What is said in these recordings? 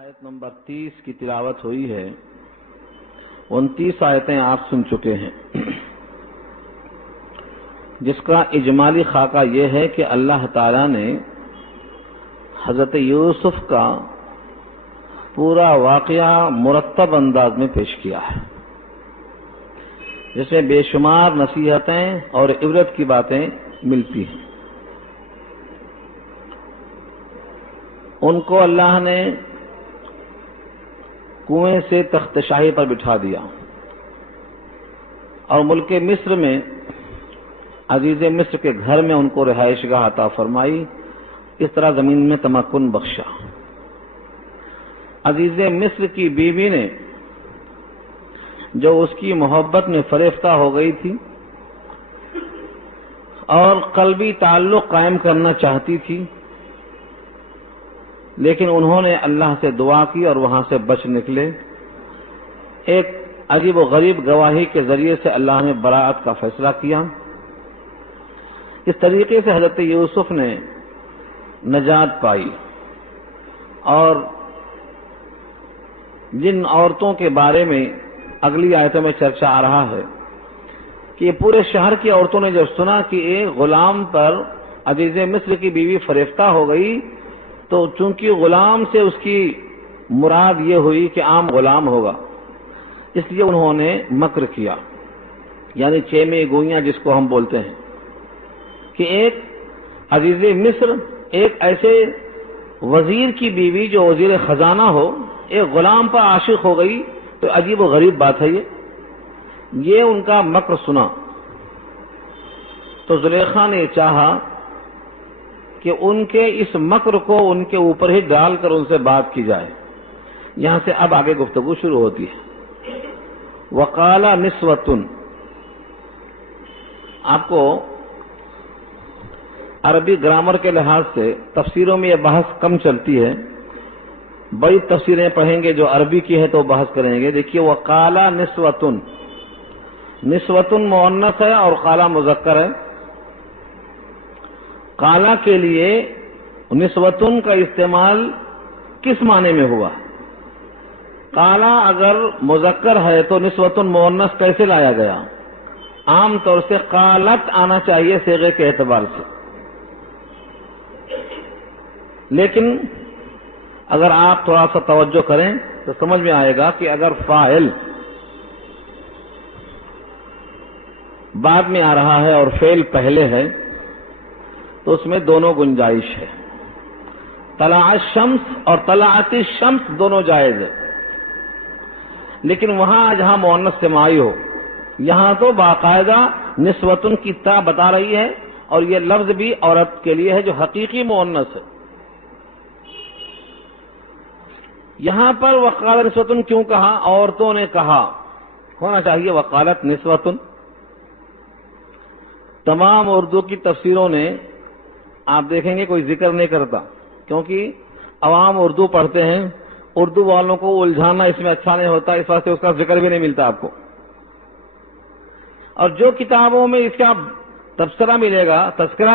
آیت نمبر 30 کی تلاوت ہوئی ہے. 29 آیتیں آپ سن چکے ہیں، جس کا اجمالی خاکہ یہ ہے کہ اللہ تعالیٰ نے حضرت یوسف کا پورا واقعہ مرتب انداز میں پیش کیا ہے، جس میں بے شمار نصیحتیں اور عبرت کی باتیں ملتی ہیں. ان کو اللہ نے کنویں سے تخت شاہی پر بٹھا دیا اور ملک مصر میں عزیز مصر کے گھر میں ان کو رہائش گاہ عطا فرمائی. اس طرح زمین میں تمکن بخشا. عزیز مصر کی بیوی نے جو اس کی محبت میں فریفتہ ہو گئی تھی اور قلبی تعلق قائم کرنا چاہتی تھی، لیکن انہوں نے اللہ سے دعا کی اور وہاں سے بچ نکلے. ایک عجیب و غریب گواہی کے ذریعے سے اللہ نے براءت کا فیصلہ کیا. اس طریقے سے حضرت یوسف نے نجات پائی. اور جن عورتوں کے بارے میں اگلی آیتوں میں چرچا آ رہا ہے کہ پورے شہر کی عورتوں نے جب سنا کہ ایک غلام پر عزیز مصر کی بیوی فریفتہ ہو گئی، تو چونکہ غلام سے اس کی مراد یہ ہوئی کہ عام غلام ہوگا، اس لیے انہوں نے مکر کیا، یعنی چیمے گوئیاں جس کو ہم بولتے ہیں، کہ ایک عزیز مصر ایک ایسے وزیر کی بیوی جو وزیر خزانہ ہو ایک غلام پر عاشق ہو گئی، تو عجیب و غریب بات ہے. یہ ان کا مکر سنا تو زلیخا نے چاہا کہ ان کے اس مکر کو ان کے اوپر ہی ڈال کر ان سے بات کی جائے. یہاں سے اب آگے گفتگو شروع ہوتی ہے. وقال نسوۃ، آپ کو عربی گرامر کے لحاظ سے تفسیروں میں یہ بحث کم چلتی ہے. بڑی تفسیریں پڑھیں گے جو عربی کی ہے تو بحث کریں گے. دیکھیے وقال نسوۃ، نسوۃ مؤنث ہے اور قال مذکر ہے. قالا کے لیے نسوتن کا استعمال کس معنی میں ہوا؟ قالا اگر مذکر ہے تو نسوتن مؤنث کیسے لایا گیا؟ عام طور سے قالت آنا چاہیے صیغے کے اعتبار سے، لیکن اگر آپ تھوڑا سا توجہ کریں تو سمجھ میں آئے گا کہ اگر فاعل بعد میں آ رہا ہے اور فعل پہلے ہے تو اس میں دونوں گنجائش ہے. طلع الشمس اور طلعت الشمس دونوں جائز ہے، لیکن وہاں جہاں مؤنث سماعی ہو، یہاں تو باقاعدہ نسوتن کی تا بتا رہی ہے، اور یہ لفظ بھی عورت کے لیے ہے جو حقیقی مؤنث ہے. یہاں پر وقال نسوتن کیوں کہا؟ عورتوں نے کہا، ہونا چاہیے وقالت نسوتن. تمام اردو کی تفسیروں نے آپ دیکھیں گے کوئی ذکر نہیں کرتا، کیونکہ عوام اردو پڑھتے ہیں، اردو والوں کو الجھانا اس میں اچھا نہیں ہوتا، اس واسطے اس کا ذکر بھی نہیں ملتا آپ کو. اور جو کتابوں میں اس کا تذکرہ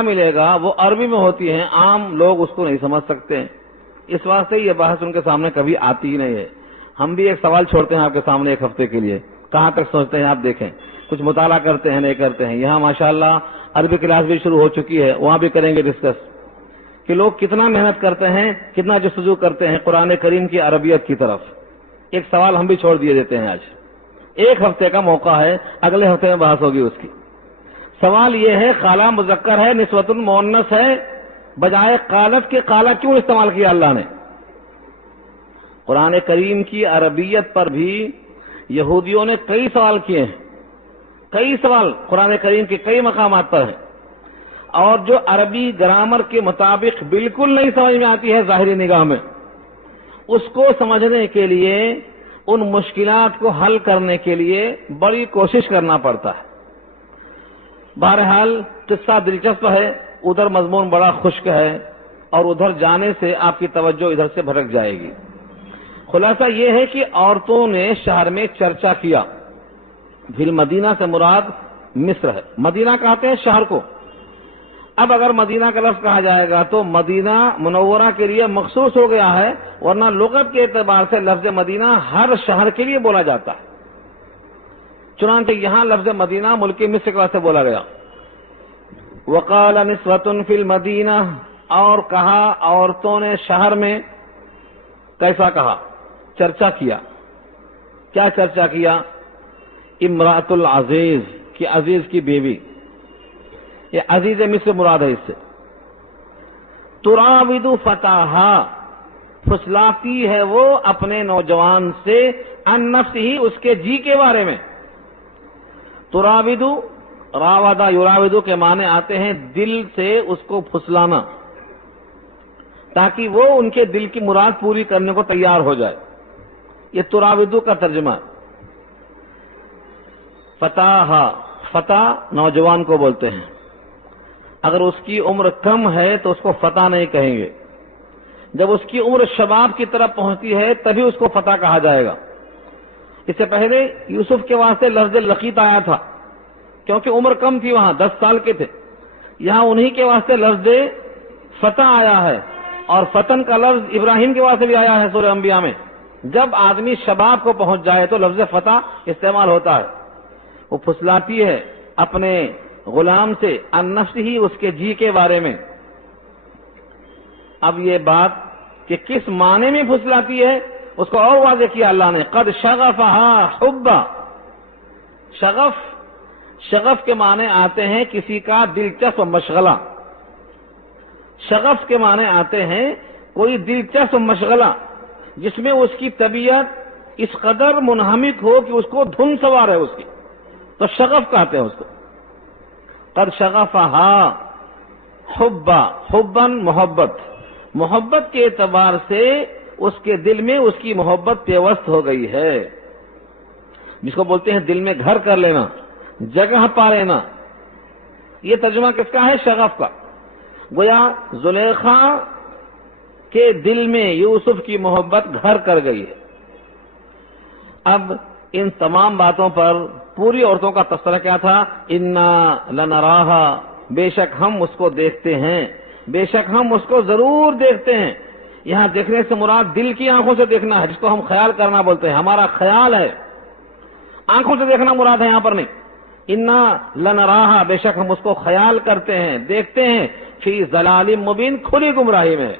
ملے گا وہ عربی میں ہوتی ہیں، عام لوگ اس کو نہیں سمجھ سکتے ہیں. اس واسطے یہ بحث ان کے سامنے کبھی آتی ہی نہیں ہے. ہم بھی ایک سوال چھوڑتے ہیں آپ کے سامنے ایک ہفتے کے لیے، کہاں تک سوچتے ہیں آپ دیکھیں. کچھ مطالعہ کرتے ہیں نہیں کرتے ہیں. یہاں ماشاءاللہ عربی کلاس بھی شروع ہو چکی ہے، وہاں بھی کریں گے ڈسکس کہ لوگ کتنا محنت کرتے ہیں، کتنا جستجو کرتے ہیں قرآن کریم کی عربیت کی طرف. ایک سوال ہم بھی چھوڑ دیے دیتے ہیں. آج ایک ہفتے کا موقع ہے، اگلے ہفتے میں بحث ہوگی اس کی. سوال یہ ہے قالا مذکر ہے، نسوۃ مؤنث ہے، بجائے قالت کے قالا کیوں استعمال کیا اللہ نے؟ قرآن کریم کی عربیت پر بھی یہودیوں نے کئی سوال کیے ہیں، کئی سوال قرآن کریم کے کئی مقامات پر ہیں، اور جو عربی گرامر کے مطابق بالکل نہیں سمجھ میں آتی ہے ظاہری نگاہ میں، اس کو سمجھنے کے لیے، ان مشکلات کو حل کرنے کے لیے بڑی کوشش کرنا پڑتا ہے. بہرحال قصہ دلچسپ ہے، ادھر مضمون بڑا خشک ہے، اور ادھر جانے سے آپ کی توجہ ادھر سے بھٹک جائے گی. خلاصہ یہ ہے کہ عورتوں نے شہر میں چرچا کیا. پھر مدینہ سے مراد مصر ہے. مدینہ کہتے ہیں شہر کو، اب اگر مدینہ کا لفظ کہا جائے گا تو مدینہ منورہ کے لیے مخصوص ہو گیا ہے، ورنہ لغت کے اعتبار سے لفظ مدینہ ہر شہر کے لیے بولا جاتا ہے۔ چنانچہ یہاں لفظ مدینہ ملک مصر کے واسطے بولا گیا۔ وقال نسوۃ فی المدینہ، اور کہا عورتوں نے شہر میں، کیسا کہا؟ چرچا کیا۔ کیا چرچا کیا؟ امرأۃ العزیز، کہ عزیز کی بیوی، یہ عزیز مصر مراد ہے اس سے۔ تراود فتاہا، پھسلاتی ہے وہ اپنے نوجوان سے، عن نفسہ، اس کے جی کے بارے میں۔ تراود، راودہ یراودو کے معنی آتے ہیں دل سے اس کو پھسلانا، تاکہ وہ ان کے دل کی مراد پوری کرنے کو تیار ہو جائے۔ یہ تراودو کا ترجمہ ہے۔ فتاہا، فتح نوجوان کو بولتے ہیں، اگر اس کی عمر کم ہے تو اس کو فتح نہیں کہیں گے، جب اس کی عمر شباب کی طرف پہنچتی ہے تبھی اس کو فتح کہا جائے گا۔ اس سے پہلے یوسف کے واسطے لفظ لقیط آیا تھا، کیونکہ عمر کم تھی، وہاں 10 سال کے تھے۔ یہاں انہی کے واسطے لفظ فتح آیا ہے، اور فتن کا لفظ ابراہیم کے واسطے بھی آیا ہے سورہ انبیاء میں۔ جب آدمی شباب کو پہنچ جائے تو لفظ فتح استعمال ہوتا ہے۔ وہ پھسلاتی ہے اپنے غلام سے، عن نفسہ، اس کے جی کے بارے میں۔ اب یہ بات کہ کس معنی میں پھسلاتی ہے اس کو اور واضح کیا اللہ نے، قد شغفہا حبا۔ شغف کے معنی آتے ہیں کسی کا دلچسپ مشغلہ، شغف کے معنی آتے ہیں کوئی دلچسپ مشغلہ جس میں اس کی طبیعت اس قدر منہمک ہو کہ اس کو دھن سوار ہے اس کی، تو شغف کہتے ہیں اس کو۔ قد شغفہا حبا، حبا محبت، محبت کے اعتبار سے اس کے دل میں اس کی محبت پیوست ہو گئی ہے، جس کو بولتے ہیں دل میں گھر کر لینا، جگہ پا لینا۔ یہ ترجمہ کس کا ہے؟ شغف کا۔ گویا زلیخا کے دل میں یوسف کی محبت گھر کر گئی ہے۔ اب ان تمام باتوں پر پوری عورتوں کا تذکرہ کیا تھا؟ انا لنراہا، بے شک ہم اس کو دیکھتے ہیں، بے شک ہم اس کو ضرور دیکھتے ہیں۔ یہاں دیکھنے سے مراد دل کی آنکھوں سے دیکھنا ہے، جس کو ہم خیال کرنا بولتے ہیں، ہمارا خیال ہے، آنکھوں سے دیکھنا مراد ہے یہاں پر نہیں۔ انا لنراہا، بے شک ہم اس کو خیال کرتے ہیں، دیکھتے ہیں، فی ضلال مبین، کھلی گمراہی میں۔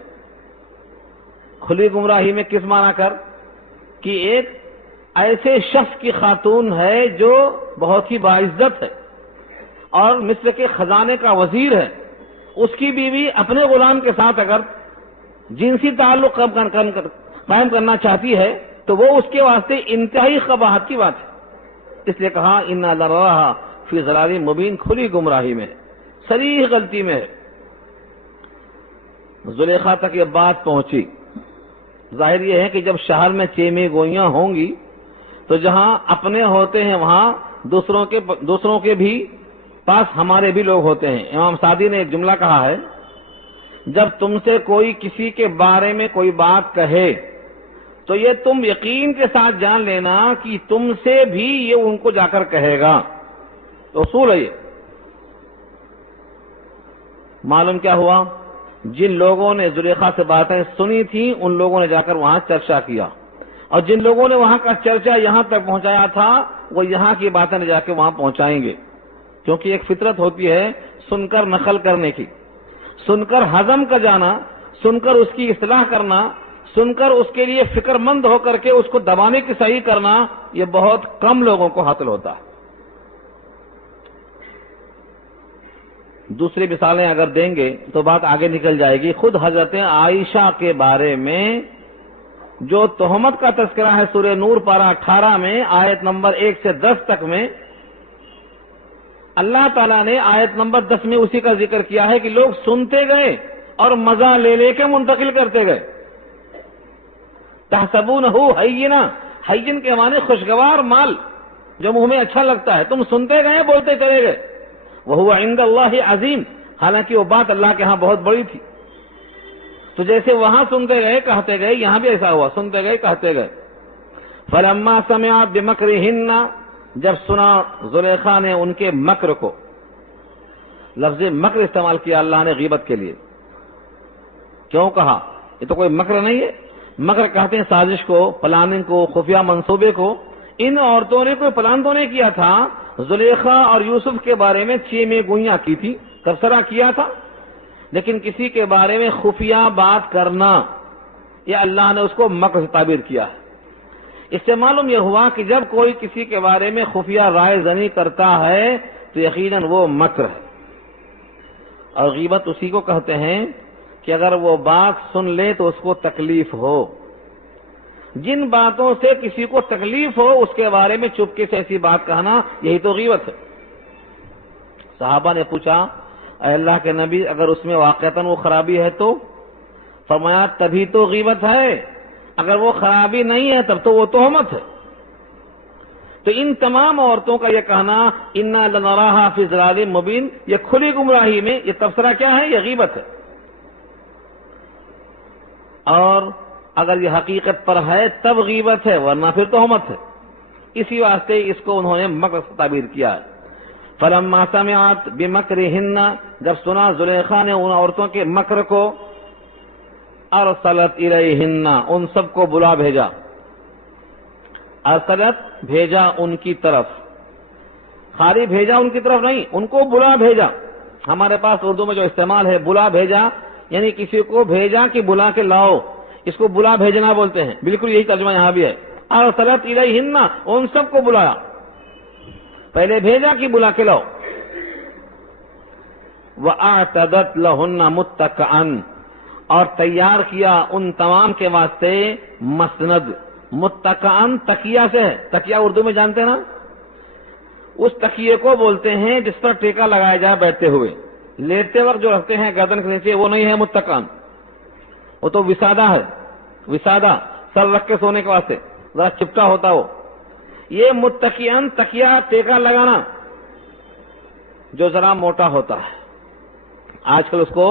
کھلی گمراہی میں کس معنی کر کہ ایک ایسے شخص کی خاتون ہے جو بہت ہی باعزت ہے اور مصر کے خزانے کا وزیر ہے، اس کی بیوی اپنے غلام کے ساتھ اگر جنسی تعلق قائم کرنا چاہتی ہے تو وہ اس کے واسطے انتہائی قباحت کی بات ہے۔ اس لیے کہا انا لنراہا فی ضلال مبین، کھلی گمراہی میں، صریح غلطی میں ہے۔ زلیخا تک یہ بات پہنچی۔ ظاہر یہ ہے کہ جب شہر میں چیمیں گوئیاں ہوں گی تو جہاں اپنے ہوتے ہیں وہاں دوسروں کے بھی پاس ہمارے بھی لوگ ہوتے ہیں۔ امام سعدی نے ایک جملہ کہا ہے، جب تم سے کوئی کسی کے بارے میں کوئی بات کہے تو یہ تم یقین کے ساتھ جان لینا کہ تم سے بھی یہ ان کو جا کر کہے گا۔ اصول ہے یہ۔ معلوم کیا ہوا؟ جن لوگوں نے زلیخا سے باتیں سنی تھیں ان لوگوں نے جا کر وہاں چرچا کیا، اور جن لوگوں نے وہاں کا چرچا یہاں تک پہنچایا تھا وہ یہاں کی باتیں جا کے وہاں پہنچائیں گے، کیونکہ ایک فطرت ہوتی ہے سن کر نقل کرنے کی، سن کر ہضم کر جانا، سن کر اس کی اصلاح کرنا، سن کر اس کے لیے فکر مند ہو کر کے اس کو دبانے کی صحیح کرنا، یہ بہت کم لوگوں کو حاصل ہوتا ہے۔ دوسری مثالیں اگر دیں گے تو بات آگے نکل جائے گی۔ خود حضرت عائشہ کے بارے میں جو تہمت کا تذکرہ ہے سورہ نور پارہ 18 میں آیت نمبر 1 سے 10 تک میں، اللہ تعالیٰ نے آیت نمبر 10 میں اسی کا ذکر کیا ہے کہ لوگ سنتے گئے اور مزہ لے لے کے منتقل کرتے گئے۔ تحسبونہ ہینا، ہین کے معنی خوشگوار مال جو منہ میں اچھا لگتا ہے، تم سنتے گئے بولتے چلے گئے۔ وہو عند اللہ عظیم، حالانکہ وہ بات اللہ کے ہاں بہت بڑی تھی۔ تو جیسے وہاں سنتے گئے کہتے گئے، یہاں بھی ایسا ہوا، سنتے گئے کہتے گئے۔ فلما سمعت بمکرہن، جب سنا زلیخا نے ان کے مکر کو، لفظ مکر استعمال کیا اللہ نے غیبت کے لیے. کیوں کہا؟ یہ تو کوئی مکر نہیں ہے. مکر کہتے ہیں سازش کو، پلاننگ کو، خفیہ منصوبے کو. ان عورتوں نے کوئی پلان تو نہیں کیا تھا. زلیخا اور یوسف کے بارے میں 6 میں گوئیاں کی تھی، تبصرہ کیا تھا، لیکن کسی کے بارے میں خفیہ بات کرنا یہ اللہ نے اس کو مکر سے تعبیر کیا ہے. اس سے معلوم یہ ہوا کہ جب کوئی کسی کے بارے میں خفیہ رائے زنی کرتا ہے تو یقیناً وہ مکر ہے. اور غیبت اسی کو کہتے ہیں کہ اگر وہ بات سن لے تو اس کو تکلیف ہو. جن باتوں سے کسی کو تکلیف ہو اس کے بارے میں چپکے سے ایسی بات کہنا، یہی تو غیبت ہے. صحابہ نے پوچھا اے اللہ کے نبی اگر اس میں واقعتاً وہ خرابی ہے تو؟ فرمایا تبھی تو غیبت ہے، اگر وہ خرابی نہیں ہے تب تو وہ تہمت ہے. تو ان تمام عورتوں کا یہ کہنا انا لنراہا فی ضلال مبین، یہ کھلی گمراہی میں، یہ تبصرہ کیا ہے؟ یہ غیبت ہے. اور اگر یہ حقیقت پر ہے تب غیبت ہے، ورنہ پھر تہمت ہے. اسی واسطے اس کو انہوں نے مکر سے تعبیر کیا ہے. فلما سمعت بمکرہن، جب سنا زلیخا نے ان عورتوں کے مکر کو، ارسلت الیہن، ان سب کو بلا بھیجا. ارسلت بھیجا ان کی طرف، خالی بھیجا ان کی طرف نہیں، ان کو بلا بھیجا. ہمارے پاس اردو میں جو استعمال ہے بلا بھیجا، یعنی کسی کو بھیجا کہ بلا کے لاؤ، اس کو بلا بھیجنا بولتے ہیں. بالکل یہی ترجمہ یہاں بھی ہے. ارسلت الیہن، ان سب کو بلایا، پہلے بھیجا کہ بلا کے لاؤ. وَأَعْتَدَتْ لَهُنَّ مُتَّكَئًا، اور تیار کیا ان تمام کے واسطے مسند. متکئن تکیہ سے ہے، تکیہ اردو میں جانتے ہیں نا، اس تکیے کو بولتے ہیں جس پر ٹیکا لگایا جائے بیٹھتے ہوئے. لیٹتے وقت جو رکھتے ہیں گردن کے نیچے وہ نہیں ہے متکئن، وہ تو وسادہ ہے. وسادہ سر رکھ کے سونے کے واسطے ذرا چپٹا ہوتا ہو. یہ متکئن تکیہ ٹیکا لگانا جو ذرا موٹا ہوتا ہے، آج کل اس کو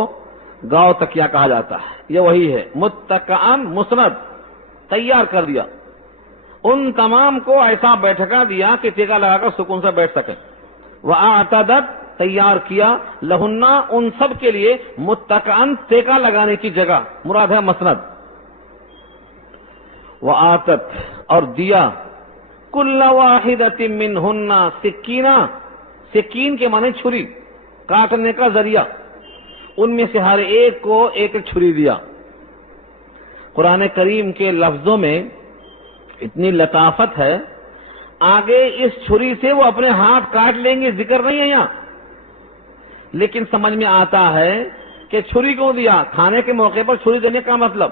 گاؤں تکیہ کہا جاتا ہے. یہ وہی ہے متکئن، مسند، تیار کر دیا. ان تمام کو ایسا بیٹھکا دیا کہ ٹیکا لگا کر سکون سے بیٹھ سکیں. وَأَعْتَدَتْ، تیار کیا، لہن، ان سب کے لیے، متکئن، ٹیکا لگانے کی جگہ، مراد ہے مسند. وَآتَتْ، اور دیا، کُلَّ وَاحِدَةٍ مِّنْهُنَّ سِکِّینًا، سکین کے معنی چھری، کاٹنے کا ذریعہ، ان میں سے ہر ایک کو ایک چھری دیا. قرآن کریم کے لفظوں میں اتنی لطافت ہے، آگے اس چھری سے وہ اپنے ہاتھ کاٹ لیں گے ذکر نہیں ہے یہاں، لیکن سمجھ میں آتا ہے کہ چھری کیوں دیا. کھانے کے موقع پر چھری دینے کا مطلب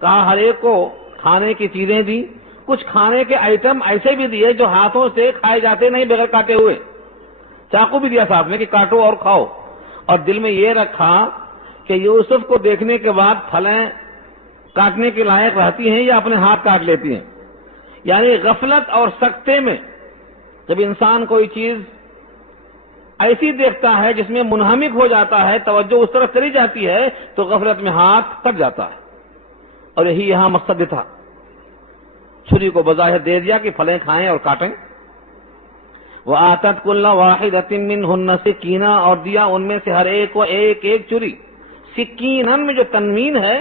کہا ہر ایک کو کھانے کی چیزیں دی. کچھ کھانے کے آئٹم ایسے بھی دیے جو ہاتھوں سے کھائے جاتے نہیں بغیر کاٹے ہوئے. چاقو بھی دیا ساتھ میں کہ کاٹو اور کھاؤ. اور دل میں یہ رکھا کہ یوسف کو دیکھنے کے بعد پھلیں کاٹنے کے لائق رہتی ہیں یا اپنے ہاتھ کاٹ لیتی ہیں. یعنی غفلت اور سکتے میں جب انسان کوئی چیز ایسی دیکھتا ہے جس میں منہمک ہو جاتا ہے، توجہ اس طرف چلی جاتی ہے، تو غفلت میں ہاتھ کٹ جاتا ہے. اور یہی یہاں مقصد تھا. چھری کو بظاہر دے دیا کہ پھلیں کھائیں اور کاٹیں. وَآتَتْ كُلَّ وَاحِدَةٍ مِّنْهُنَّ سِکِّینًا، اور دیا ان میں سے ہر ایک کو ایک ایک چھری. سکینن میں جو تنوین ہے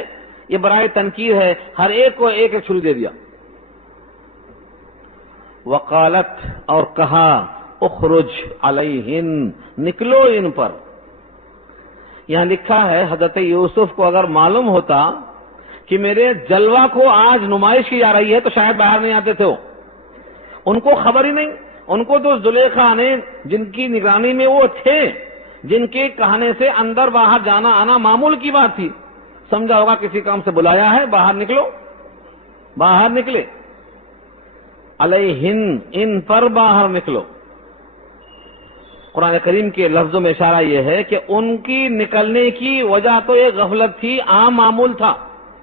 یہ برائے تنکیر ہے، ہر ایک کو ایک ایک چھری دے دیا. وقالت، اور کہا، اخرج علیہن، نکلو ان پر. یہاں لکھا ہے حضرت یوسف کو اگر معلوم ہوتا کہ میرے جلوہ کو آج نمائش کی جا رہی ہے تو شاید باہر نہیں آتے تھے. ان کو خبر ہی نہیں. ان کو تو زلیخا نے، جن کی نگرانی میں وہ تھے، جن کے کہنے سے اندر باہر جانا آنا معمول کی بات تھی، سمجھا ہوگا کسی کام سے بلایا ہے، باہر نکلو. باہر نکلے. علیہن، ان پر باہر نکلو. قرآن کریم کے لفظوں میں اشارہ یہ ہے کہ ان کی نکلنے کی وجہ تو ایک غفلت تھی، عام معمول تھا،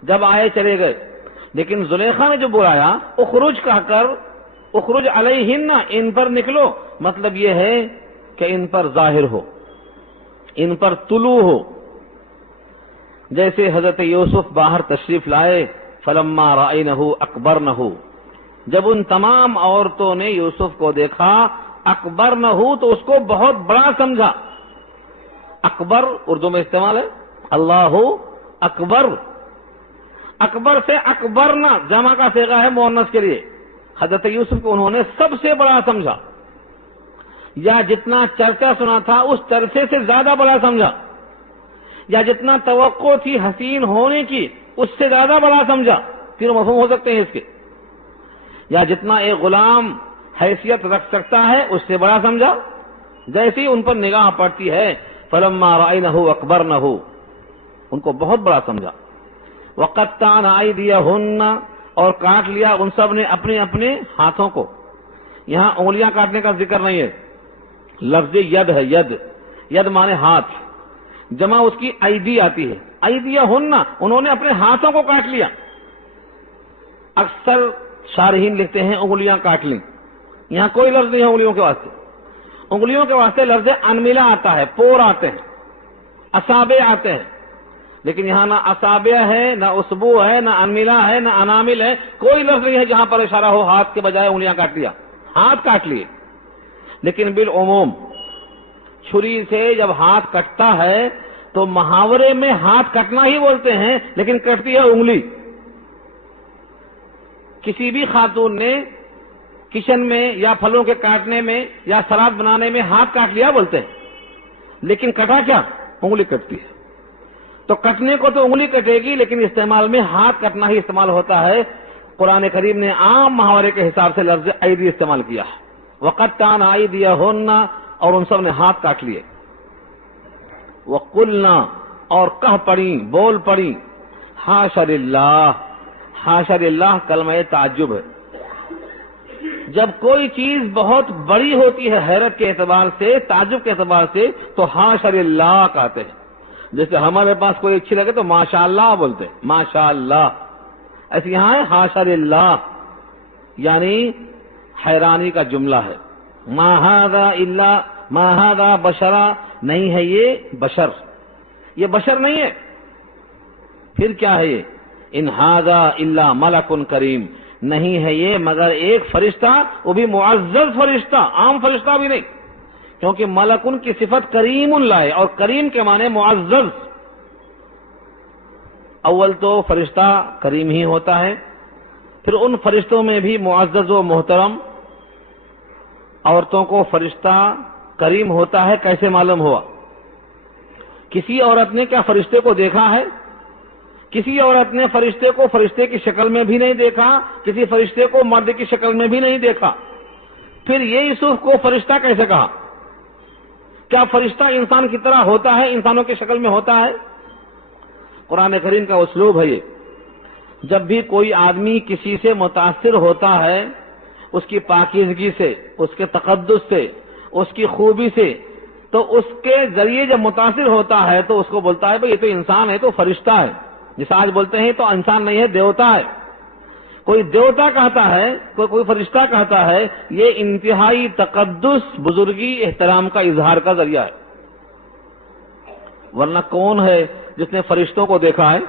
جب آئے چلے گئے. لیکن زلیخا نے جو بلایا اخرج کہہ کر، اخرج علیہن، ان پر نکلو، مطلب یہ ہے کہ ان پر ظاہر ہو، ان پر طلوع ہو. جیسے حضرت یوسف باہر تشریف لائے، فلما رأینہ اکبرنہ، جب ان تمام عورتوں نے یوسف کو دیکھا، اکبرنہ، تو اس کو بہت بڑا سمجھا. اکبر اردو میں استعمال ہے، اللہ اکبر، اکبر سے اکبرنا جمع کا صیغہ ہے مؤنث کے لیے۔ حضرت یوسف کو انہوں نے سب سے بڑا سمجھا، یا جتنا چرچا سنا تھا اس چرچے سے زیادہ بڑا سمجھا، یا جتنا توقع تھی حسین ہونے کی اس سے زیادہ بڑا سمجھا، تینوں مفہوم ہو سکتے ہیں اس کے، یا جتنا ایک غلام حیثیت رکھ سکتا ہے اس سے بڑا سمجھا، جیسی ان پر نگاہ پڑتی ہے فلما رأینہ اکبرنہ، ان کو بہت بڑا سمجھا۔ وقطعن ایدیہن، اور کاٹ لیا ان سب نے اپنے اپنے ہاتھوں کو۔ یہاں انگلیاں کاٹنے کا ذکر نہیں ہے، لفظ ید ہے، ید، ید مانے ہاتھ، جمع اس کی ایدی آتی ہے، ایدیہن، انہوں نے اپنے ہاتھوں کو کاٹ لیا۔ اکثر شارحین لکھتے ہیں انگلیاں کاٹ لیں، یہاں کوئی لفظ نہیں ہے انگلیوں کے واسطے، انگلیوں کے واسطے لفظ انملہ آتا ہے، پور آتے ہیں، اصابع آتے ہیں، لیکن یہاں نہ اصابع ہے، نہ اسبوع ہے، نہ انملہ ہے، نہ انامل ہے، کوئی لفظ نہیں ہے جہاں پر اشارہ ہو ہاتھ کے بجائے انگلیاں کاٹ لیا، ہاتھ کاٹ لیے۔ لیکن بالعموم چھری سے جب ہاتھ کٹتا ہے تو محاورے میں ہاتھ کٹنا ہی بولتے ہیں، لیکن کٹتی ہے انگلی۔ کسی بھی خاتون نے کچن میں یا پھلوں کے کاٹنے میں یا سلاد بنانے میں ہاتھ کاٹ لیا بولتے ہیں، لیکن کٹا کیا؟ انگلی کٹتی ہے۔ تو کٹنے کو تو انگلی کٹے گی، لیکن استعمال میں ہاتھ کٹنا ہی استعمال ہوتا ہے۔ قرآن کریم نے عام محاورے کے حساب سے لفظ ایدی استعمال کیا ہے، وقطعن ایدیہن، اور ان سب نے ہاتھ کاٹ لیے۔ وقلنا، اور کہہ پڑی، بول پڑی، حاشا للہ، حاشا للہ کلمہ تعجب ہے۔ جب کوئی چیز بہت بڑی ہوتی ہے حیرت کے اعتبار سے، تعجب کے اعتبار سے، تو حاشا للہ کہتے ہیں۔ جیسے ہمارے پاس کوئی اچھی لگے تو ماشاءاللہ بولتے ہیں، ماشاءاللہ، ایسے یہاں ہے حاشا للہ، یعنی حیرانی کا جملہ ہے۔ ما ھذا الا ما ھذا بشرا، نہیں ہے یہ بشر، یہ بشر نہیں ہے، پھر کیا ہے یہ؟ ان ھذا الا ملک کریم، نہیں ہے یہ مگر ایک فرشتہ، وہ بھی معزز فرشتہ، عام فرشتہ بھی نہیں، کیونکہ ملکن کی صفت کریم لائے، اور کریم کے معنی معزز۔ اول تو فرشتہ کریم ہی ہوتا ہے، پھر ان فرشتوں میں بھی معزز و محترم۔ عورتوں کو فرشتہ کریم ہوتا ہے کیسے معلوم ہوا؟ کسی عورت نے کیا فرشتے کو دیکھا ہے؟ کسی عورت نے فرشتے کو فرشتے کی شکل میں بھی نہیں دیکھا، کسی فرشتے کو مرد کی شکل میں بھی نہیں دیکھا، پھر یہ یوسف کو فرشتہ کیسے کہا؟ کیا فرشتہ انسان کی طرح ہوتا ہے، انسانوں کی شکل میں ہوتا ہے؟ قرآن کریم کا اسلوب ہے یہ، جب بھی کوئی آدمی کسی سے متاثر ہوتا ہے، اس کی پاکیزگی سے، اس کے تقدس سے، اس کی خوبی سے، تو اس کے ذریعے جب متاثر ہوتا ہے تو اس کو بولتا ہے بھئی یہ تو انسان ہے، تو فرشتہ ہے، جس آج بولتے ہیں تو انسان نہیں ہے، دیوتا ہے۔ کوئی دیوتا کہتا ہے، کوئی فرشتہ کہتا ہے، یہ انتہائی تقدس، بزرگی، احترام کا اظہار کا ذریعہ ہے۔ ورنہ کون ہے جس نے فرشتوں کو دیکھا ہے؟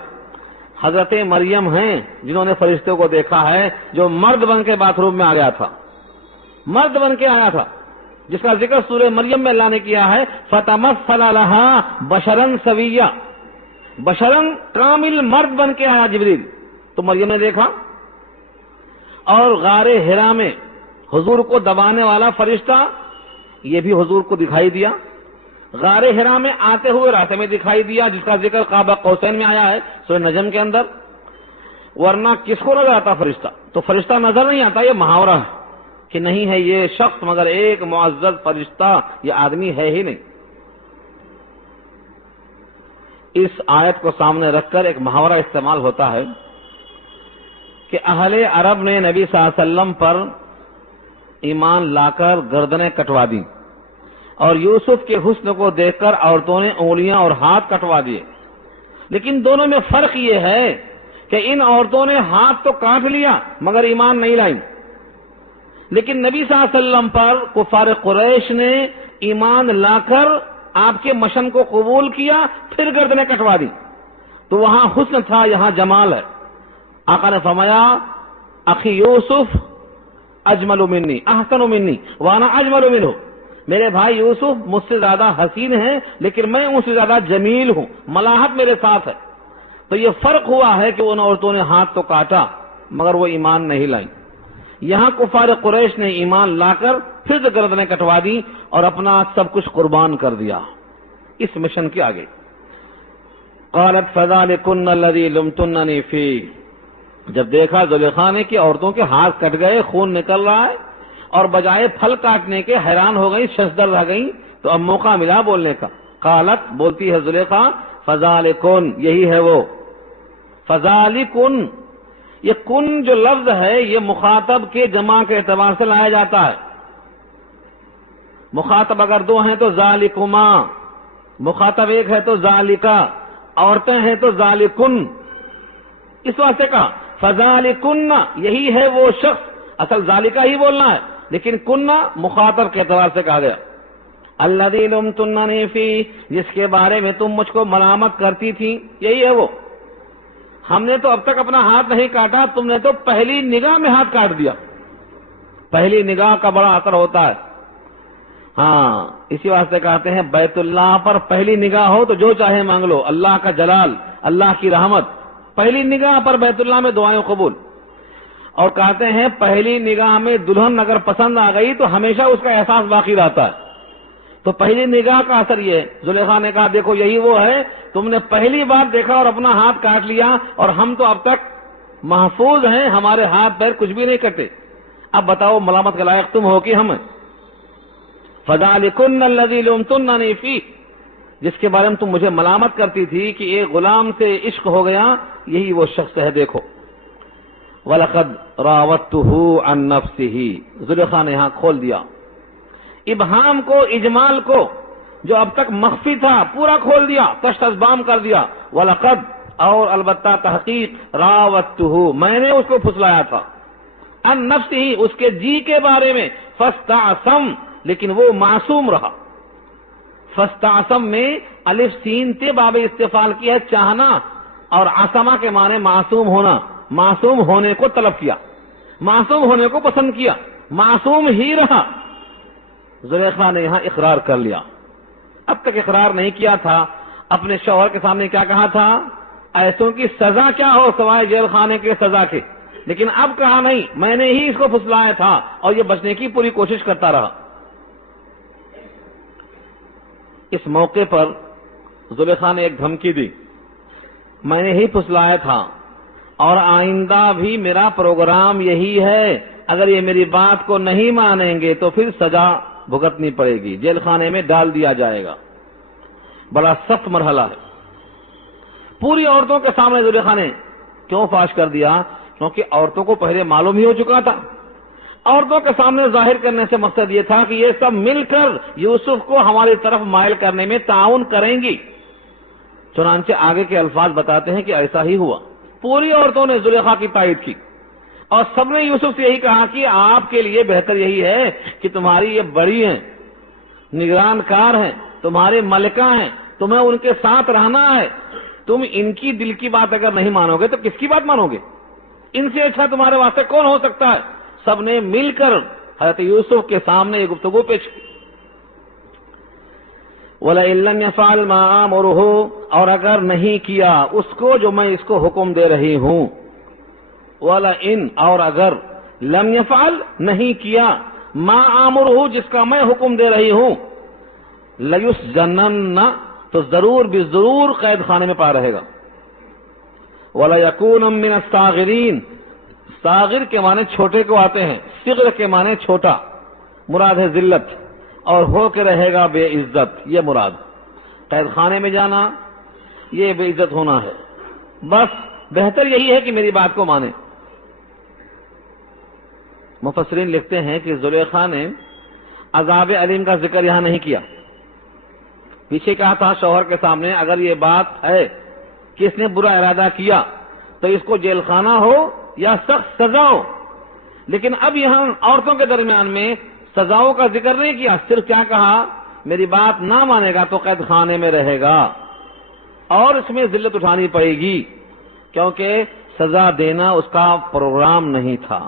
حضرت مریم ہیں جنہوں نے فرشتوں کو دیکھا ہے، جو مرد بن کے باتھ روم میں آ گیا تھا، مرد بن کے آیا تھا، جس کا ذکر سورہ مریم میں اللہ نے کیا ہے، فَتَمَثَّلَ لَهَا بَشَرًا سَوِيًّا، بشرن کامل مرد بن کے آیا جبریل، تو مریم نے دیکھا۔ اور غار حرا میں حضور کو دبانے والا فرشتہ، یہ بھی حضور کو دکھائی دیا، غار حرا میں آتے ہوئے راستے میں دکھائی دیا، جس کا ذکر قاب قوسین میں آیا ہے سورہ نجم کے اندر۔ ورنہ کس کو نظر آتا فرشتہ؟ تو فرشتہ نظر نہیں آتا، یہ محاورہ ہے کہ نہیں ہے یہ شخص مگر ایک معزز فرشتہ، یہ آدمی ہے ہی نہیں۔ اس آیت کو سامنے رکھ کر ایک محاورہ استعمال ہوتا ہے کہ اہل عرب نے نبی صلی اللہ علیہ وسلم پر ایمان لا کر گردنیں کٹوا دی، اور یوسف کے حسن کو دیکھ کر عورتوں نے انگلیاں اور ہاتھ کٹوا دیے، لیکن دونوں میں فرق یہ ہے کہ ان عورتوں نے ہاتھ تو کاٹ لیا مگر ایمان نہیں لائیں، لیکن نبی صلی اللہ علیہ وسلم پر کفار قریش نے ایمان لا کر آپ کے مشن کو قبول کیا، پھر گردنیں کٹوا دی۔ تو وہاں حسن تھا، یہاں جمال ہے۔ آقا نے فرمایا اخی یوسف اجمل منی احسن منی وانا اجمل منہ، میرے بھائی یوسف مجھ سے زیادہ حسین ہیں لیکن میں ان سے زیادہ جمیل ہوں، ملاحت میرے ساتھ ہے۔ تو یہ فرق ہوا ہے کہ ان عورتوں نے ہاتھ تو کاٹا مگر وہ ایمان نہیں لائیں۔ یہاں کفار قریش نے ایمان لا کر پھر سے گردنیں کٹوا دی اور اپنا سب کچھ قربان کر دیا اس مشن کے آگے۔ قالت فذلکن الذی لمتننی فیہ، جب دیکھا زلیخا نے کہ عورتوں کے ہاتھ کٹ گئے، خون نکل رہا ہے اور بجائے پھل کاٹنے کے حیران ہو گئی، ششدر رہ گئی، تو اب موقع ملا بولنے کا۔ قالت، بولتی ہے زلیخا، فذلکن، یہی ہے وہ، فذلکن، یہ کن جو لفظ ہے یہ مخاطب کے جمع کے اعتبار سے لایا جاتا ہے۔ مخاطب اگر دو ہیں تو ذالکما، مخاطب ایک ہے تو ذالکا، عورتیں ہیں تو ذالکن، اس واسطے کہا فذالکن، یہی ہے وہ شخص، اصل ذالکا ہی بولنا ہے لیکن کننا مخاطب کے اعتبار سے کہا گیا۔ الذی لمتننی فیہ، جس کے بارے میں تم مجھ کو ملامت کرتی تھی، یہی ہے وہ۔ ہم نے تو اب تک اپنا ہاتھ نہیں کاٹا، تم نے تو پہلی نگاہ میں ہاتھ کاٹ دیا۔ پہلی نگاہ کا بڑا اثر ہوتا ہے، ہاں، اسی واسطے کہتے ہیں بیت اللہ پر پہلی نگاہ ہو تو جو چاہے مانگ لو، اللہ کا جلال، اللہ کی رحمت، پہلی نگاہ پر بیت اللہ میں دعائیں قبول۔ اور کہتے ہیں پہلی نگاہ میں دلہن اگر پسند آ گئی تو ہمیشہ اس کا احساس باقی رہتا ہے۔ تو پہلی نگاہ کا اثر یہ ہے۔ زلیخا نے کہا دیکھو یہی وہ ہے، تم نے پہلی بار دیکھا اور اپنا ہاتھ کاٹ لیا، اور ہم تو اب تک محفوظ ہیں، ہمارے ہاتھ پیر کچھ بھی نہیں کٹے، اب بتاؤ ملامت کے لائق تم ہو کہ ہم؟ فذلکن الذی لمتننی فیہ، جس کے بارے میں تم مجھے ملامت کرتی تھی کہ ایک غلام سے عشق ہو گیا، یہی وہ شخص ہے، دیکھو۔ وَلَقَدْ رَاوَدتُّهُ عَن نَفْسِهِ، زلیخا نے یہاں کھول دیا ابہام کو، اجمال کو، جو اب تک مخفی تھا پورا کھول دیا، تشت ازبام کر دیا۔ وَلَقَدْ، اور البتہ تحقیق، رَاوَدتُّهُ، میں نے اس کو پھسلایا تھا، عن نفسه، اس کے جی کے بارے میں، فاستعصم، لیکن وہ معصوم رہا۔ فاستعصم میں الف سین تے باب استفعال کی ہے، چاہنا، اور عصمہ کے معنی معصوم ہونا، معصوم ہونے کو طلب کیا، معصوم ہونے کو پسند کیا، معصوم ہی رہا۔ زلیخا نے یہاں اقرار کر لیا، اب تک اقرار نہیں کیا تھا، اپنے شوہر کے سامنے کیا کہا تھا، ایسوں کی سزا کیا ہو سوائے جیل خانے کے سزا کے، لیکن اب کہا نہیں، میں نے ہی اس کو پھسلایا تھا، اور یہ بچنے کی پوری کوشش کرتا رہا۔ اس موقع پر زلیخا نے ایک دھمکی دی، میں نے ہی پھسلایا تھا اور آئندہ بھی میرا پروگرام یہی ہے، اگر یہ میری بات کو نہیں مانیں گے تو پھر سزا بھگتنی پڑے گی، جیل خانے میں ڈال دیا جائے گا۔ بڑا سخت مرحلہ ہے۔ پوری عورتوں کے سامنے زلیخا نے کیوں فاش کر دیا؟ کیونکہ عورتوں کو پہلے معلوم ہی ہو چکا تھا۔ عورتوں کے سامنے ظاہر کرنے سے مقصد یہ تھا کہ یہ سب مل کر یوسف کو ہماری طرف مائل کرنے میں تعاون کریں گی۔ چنانچہ آگے کے الفاظ بتاتے ہیں کہ ایسا ہی ہوا، پوری عورتوں نے زلیخا کی تائید کی، اور سب نے یوسف سے یہی کہا کہ آپ کے لیے بہتر یہی ہے کہ تمہاری یہ بڑی ہیں، نگران کار ہیں، تمہارے ملکہ ہیں، تمہیں ان کے ساتھ رہنا ہے، تم ان کی دل کی بات اگر نہیں مانو گے تو کس کی بات مانو گے؟ ان سے اچھا تمہارے واسطے کون ہو سکتا ہے؟ سب نے مل کر حضرت یوسف کے سامنے یہ گفتگو پیش کی۔ وَلَئِن لَّمْ يَفْعَلْ مَا آمُرُهُ، اور اگر نہیں کیا اس کو جو میں اس کو حکم دے رہی ہوں، وَلَئِن، اور اگر، لم يفعل، نہیں کیا، ما آمُرُهُ، جس کا میں حکم دے رہی ہوں، لَيُسْجَنَنَّ، تو ضرور بھی ضرور قید خانے میں پا رہے گا۔ وَلَيَكُونَ مِنَ الصَّاغِرِينَ، صاغر کے معنی چھوٹے کو آتے ہیں، صغر کے معنی چھوٹا، مراد ہے ذلت، اور ہو کے رہے گا بے عزت، یہ مراد۔ قید خانے میں جانا یہ بے عزت ہونا ہے، بس بہتر یہی ہے کہ میری بات کو مانے۔ مفسرین لکھتے ہیں کہ زلیخا نے عذاب علیم کا ذکر یہاں نہیں کیا، پیچھے کہا تھا شوہر کے سامنے اگر یہ بات ہے کہ اس نے برا ارادہ کیا تو اس کو جیل خانہ ہو یا سخت سزا ہو، لیکن اب یہاں عورتوں کے درمیان میں سزاؤں کا ذکر نہیں کیا، صرف کیا کہا، میری بات نہ مانے گا تو قید خانے میں رہے گا، اور اس میں ذلت اٹھانی پڑے گی، کیونکہ سزا دینا اس کا پروگرام نہیں تھا۔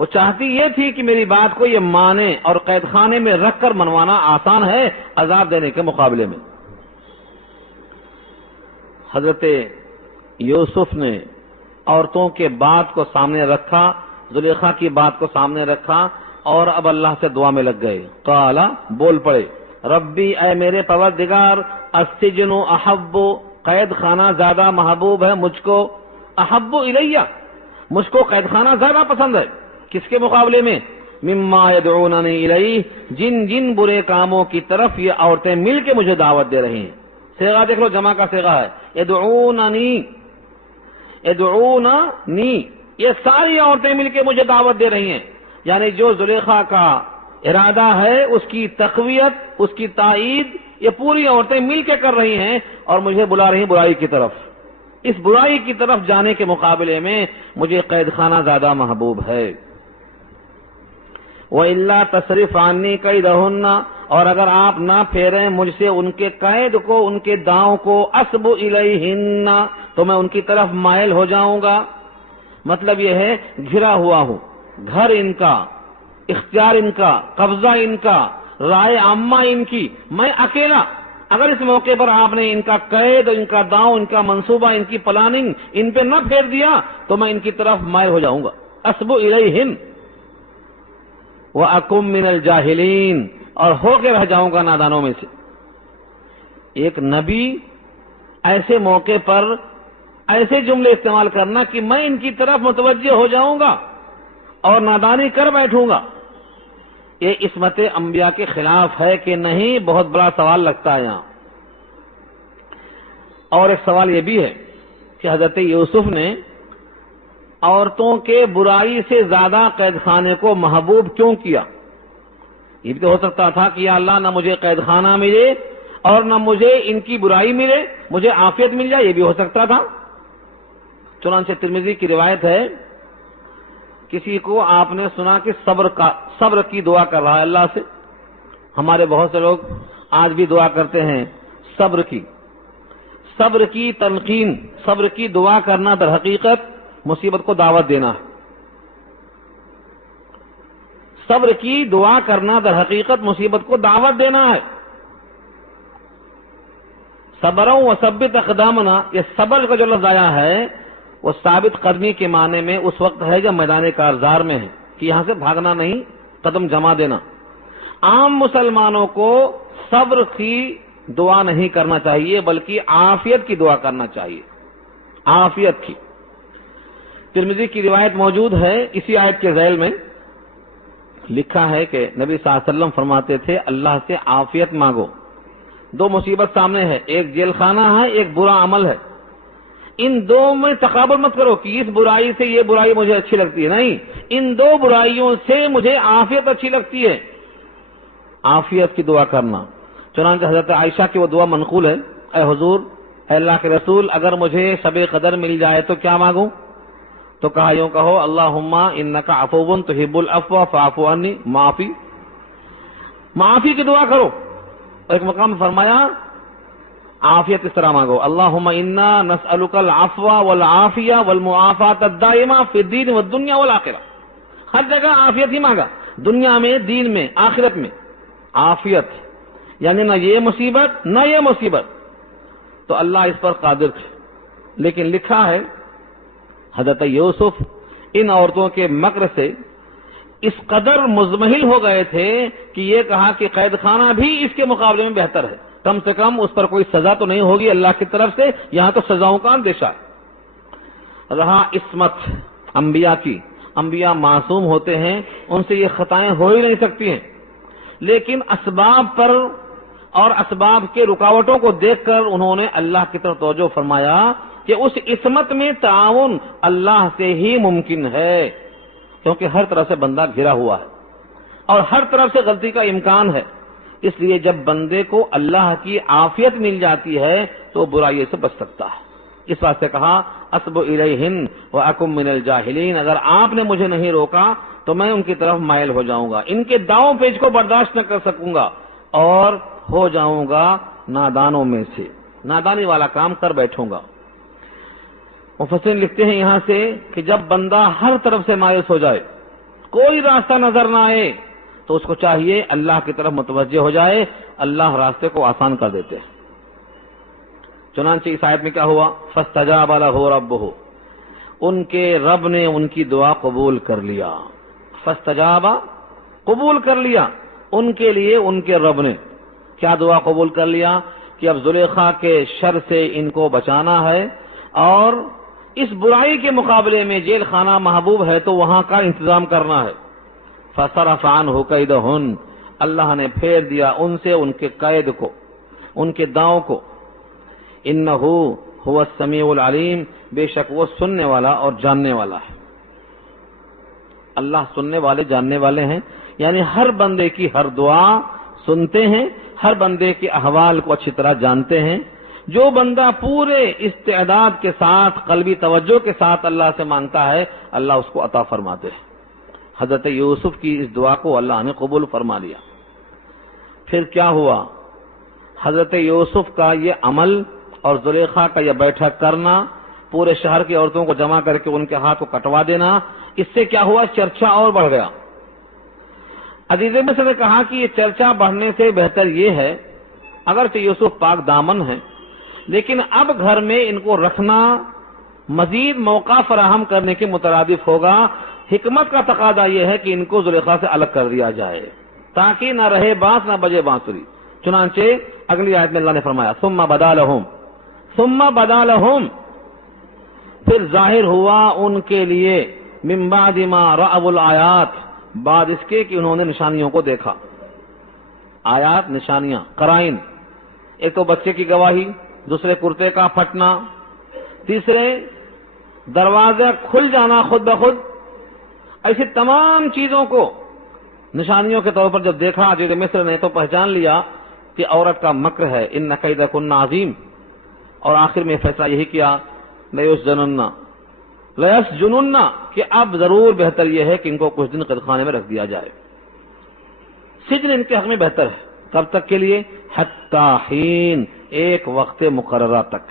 وہ چاہتی یہ تھی کہ میری بات کو یہ مانے اور قید خانے میں رکھ کر منوانا آسان ہے عذاب دینے کے مقابلے میں۔ حضرت یوسف نے عورتوں کے بات کو سامنے رکھا، زلیخا کی بات کو سامنے رکھا اور اب اللہ سے دعا میں لگ گئے۔ قال، بول پڑے، ربی، اے میرے پروردگار، السجن احب، قید خانہ زیادہ محبوب ہے مجھ کو، احب الیہ، مجھ کو قید خانہ زیادہ پسند ہے۔ کس کے مقابلے میں؟ مما یدعوننی الیہ، جن جن برے کاموں کی طرف یہ عورتیں مل کے مجھے دعوت دے رہی ہیں۔ صیغہ دیکھ لو، جمع کا صیغہ ہے، یدعوننی، یدعوننی، یہ ساری عورتیں مل کے مجھے دعوت دے رہی ہیں، یعنی جو زلیخا کا ارادہ ہے اس کی تقویت، اس کی تائید یہ پوری عورتیں مل کے کر رہی ہیں اور مجھے بلا رہی ہیں برائی کی طرف۔ اس برائی کی طرف جانے کے مقابلے میں مجھے قید خانہ زیادہ محبوب ہے۔ وَإِلَّا تَصْرِفْ عَنِّي كَيْدَهُنَّ، اور اگر آپ نہ پھیریں مجھ سے ان کے قید کو، ان کے داؤں کو، أَصْبُ إِلَيْهِنَّ، تو میں ان کی طرف مائل ہو جاؤں گا۔ مطلب یہ ہے گھرا ہوا ہوں، گھر ان کا، اختیار ان کا، قبضہ ان کا، رائے عامہ ان کی، میں اکیلا۔ اگر اس موقع پر آپ نے ان کا قید، ان کا داؤں، ان کا منصوبہ، ان کی پلاننگ ان پہ نہ پھیر دیا تو میں ان کی طرف مائل ہو جاؤں گا۔ أَصْبُ إِلَيْهِنَّ وَأَكُن مِّنَ الْجَاهِلِينَ، اور ہو کے رہ جاؤں گا نادانوں میں سے۔ ایک نبی ایسے موقع پر ایسے جملے استعمال کرنا کہ میں ان کی طرف متوجہ ہو جاؤں گا اور نادانی کر بیٹھوں گا، یہ عصمت انبیاء کے خلاف ہے کہ نہیں؟ بہت بڑا سوال لگتا ہے یہاں۔ اور ایک سوال یہ بھی ہے کہ حضرت یوسف نے عورتوں کے برائی سے زیادہ قید خانے کو محبوب کیوں کیا؟ یہ بھی تو ہو سکتا تھا کہ یا اللہ نہ مجھے قید خانہ ملے اور نہ مجھے ان کی برائی ملے، مجھے عافیت مل جائے، یہ بھی ہو سکتا تھا۔ چنانچہ ترمذی کی روایت ہے، کسی کو آپ نے سنا کہ صبر کی دعا کر رہا ہے اللہ سے۔ ہمارے بہت سے لوگ آج بھی دعا کرتے ہیں صبر کی تلقین، صبر کی دعا کرنا در حقیقت مصیبت کو دعوت دینا ہے۔ صبر کی دعا کرنا در حقیقت مصیبت کو دعوت دینا ہے۔ صبروں و ثبت اقدامنا، یہ صبر کا جو لفظ آیا ہے وہ ثابت قدمی کے معنی میں اس وقت ہے جب میدان کارزار میں ہے، کہ یہاں سے بھاگنا نہیں، قدم جما دینا۔ عام مسلمانوں کو صبر کی دعا نہیں کرنا چاہیے بلکہ عافیت کی دعا کرنا چاہیے، عافیت کی۔ ترمذی کی روایت موجود ہے، اسی آیت کے ذیل میں لکھا ہے کہ نبی صلی اللہ علیہ وسلم فرماتے تھے اللہ سے عافیت مانگو۔ دو مصیبت سامنے ہے، ایک جیل خانہ ہے، ایک برا عمل ہے۔ ان دو میں تقابل مت کرو کہ اس برائی سے یہ برائی مجھے اچھی لگتی ہے، نہیں، ان دو برائیوں سے مجھے عافیت اچھی لگتی ہے، عافیت کی دعا کرنا۔ چنانچہ حضرت عائشہ کی وہ دعا منقول ہے، اے حضور، اے اللہ کے رسول، اگر مجھے شب قدر مل جائے تو کیا مانگوں؟ تو کہا یوں کہو، اللہم انک عفو تحب العفو فاعف عنی، معافی کی دعا کرو۔ ایک مقام فرمایا عافیت اس طرح مانگو، اللہم انا نسألک العفو والعافیہ والمعافات الدائمہ فی الدین والدنیا والآخرہ۔ ہر جگہ عافیت ہی مانگا، دنیا میں، دین میں، آخرت میں عافیت، یعنی نہ یہ مصیبت نہ یہ مصیبت، تو اللہ اس پر قادر تھے۔ لیکن لکھا ہے حضرت یوسف ان عورتوں کے مکر سے اس قدر مزمحل ہو گئے تھے کہ یہ کہا کہ قید خانہ بھی اس کے مقابلے میں بہتر ہے، کم سے کم اس پر کوئی سزا تو نہیں ہوگی اللہ کی طرف سے، یہاں تو سزاؤں کا اندیشہ ہے۔ رہا عصمت انبیاء کی، انبیاء معصوم ہوتے ہیں، ان سے یہ خطائیں ہو ہی نہیں سکتی ہیں، لیکن اسباب پر اور اسباب کے رکاوٹوں کو دیکھ کر انہوں نے اللہ کی طرف توجہ فرمایا کہ اس عصمت میں تعاون اللہ سے ہی ممکن ہے، کیونکہ ہر طرف سے بندہ گھرا ہوا ہے اور ہر طرف سے غلطی کا امکان ہے۔ اس لیے جب بندے کو اللہ کی عافیت مل جاتی ہے تو برائی سے بچ سکتا ہے۔ اس واسطے کہا اسب الیہن واکم من الجاہلین، اگر آپ نے مجھے نہیں روکا تو میں ان کی طرف مائل ہو جاؤں گا، ان کے داؤں پیچ کو برداشت نہ کر سکوں گا اور ہو جاؤں گا نادانوں میں سے، نادانی والا کام کر بیٹھوں گا۔ مفسرین لکھتے ہیں یہاں سے کہ جب بندہ ہر طرف سے مایوس ہو جائے کوئی راستہ نظر نہ آئے تو اس کو چاہیے اللہ کی طرف متوجہ ہو جائے، اللہ راستے کو آسان کر دیتے ہیں۔ چنانچہ اس آیت میں کیا ہوا؟ فاستجاب لہ ربہ، ان کے رب نے ان کی دعا قبول کر لیا۔ فاستجاب، قبول کر لیا ان کے لیے ان کے رب نے۔ کیا دعا قبول کر لیا؟ کہ اب زلیخا کے شر سے ان کو بچانا ہے، اور اس برائی کے مقابلے میں جیل خانہ محبوب ہے تو وہاں کا انتظام کرنا ہے۔ فصرف عنہ کیدہن، اللہ نے پھیر دیا ان سے ان کے قید کو، ان کے داؤں کو۔ انہ هو السمیع العلیم، بے شک وہ سننے والا اور جاننے والا ہے۔ اللہ سننے والے جاننے والے ہیں، یعنی ہر بندے کی ہر دعا سنتے ہیں، ہر بندے کے احوال کو اچھی طرح جانتے ہیں۔ جو بندہ پورے استعداد کے ساتھ، قلبی توجہ کے ساتھ اللہ سے مانگتا ہے، اللہ اس کو عطا فرماتے ہیں۔ حضرت یوسف کی اس دعا کو اللہ نے قبول فرما لیا۔ پھر کیا ہوا؟ حضرت یوسف کا یہ عمل اور زلیخا کا یہ بیٹھک کرنا، پورے شہر کی عورتوں کو جمع کر کے ان کے ہاتھ کو کٹوا دینا، اس سے کیا ہوا؟ چرچا اور بڑھ گیا۔ عزیز مصر نے کہا کہ یہ چرچا بڑھنے سے بہتر یہ ہے، اگرچہ یوسف پاک دامن ہے، لیکن اب گھر میں ان کو رکھنا مزید موقع فراہم کرنے کے مترادف ہوگا۔ حکمت کا تقاضا یہ ہے کہ ان کو زلیخا سے الگ کر دیا جائے تاکہ نہ رہے بانس نہ بجے بانسری۔ چنانچہ اگلی آیت میں اللہ نے فرمایا ثم بدا لہم، پھر ظاہر ہوا ان کے لیے من بعد ما رأوا الآیات، بعد اس کے کہ انہوں نے نشانیوں کو دیکھا۔ آیات، نشانیاں، قرائن، ایک تو بچے کی گواہی، دوسرے کرتے کا پھٹنا، تیسرے دروازہ کھل جانا خود بخود، ایسی تمام چیزوں کو نشانیوں کے طور پر جب دیکھا عزیز مصر نے تو پہچان لیا کہ عورت کا مکر ہے، ان کیدکن عظیم، اور آخر میں فیصلہ یہی کیا لیسجنن، کہ اب ضرور بہتر یہ ہے کہ ان کو کچھ دن قید خانے میں رکھ دیا جائے۔ سجن ان کے حق میں بہتر ہے، کب تک کے لیے؟ حتی حین، ایک وقت مقررہ تک۔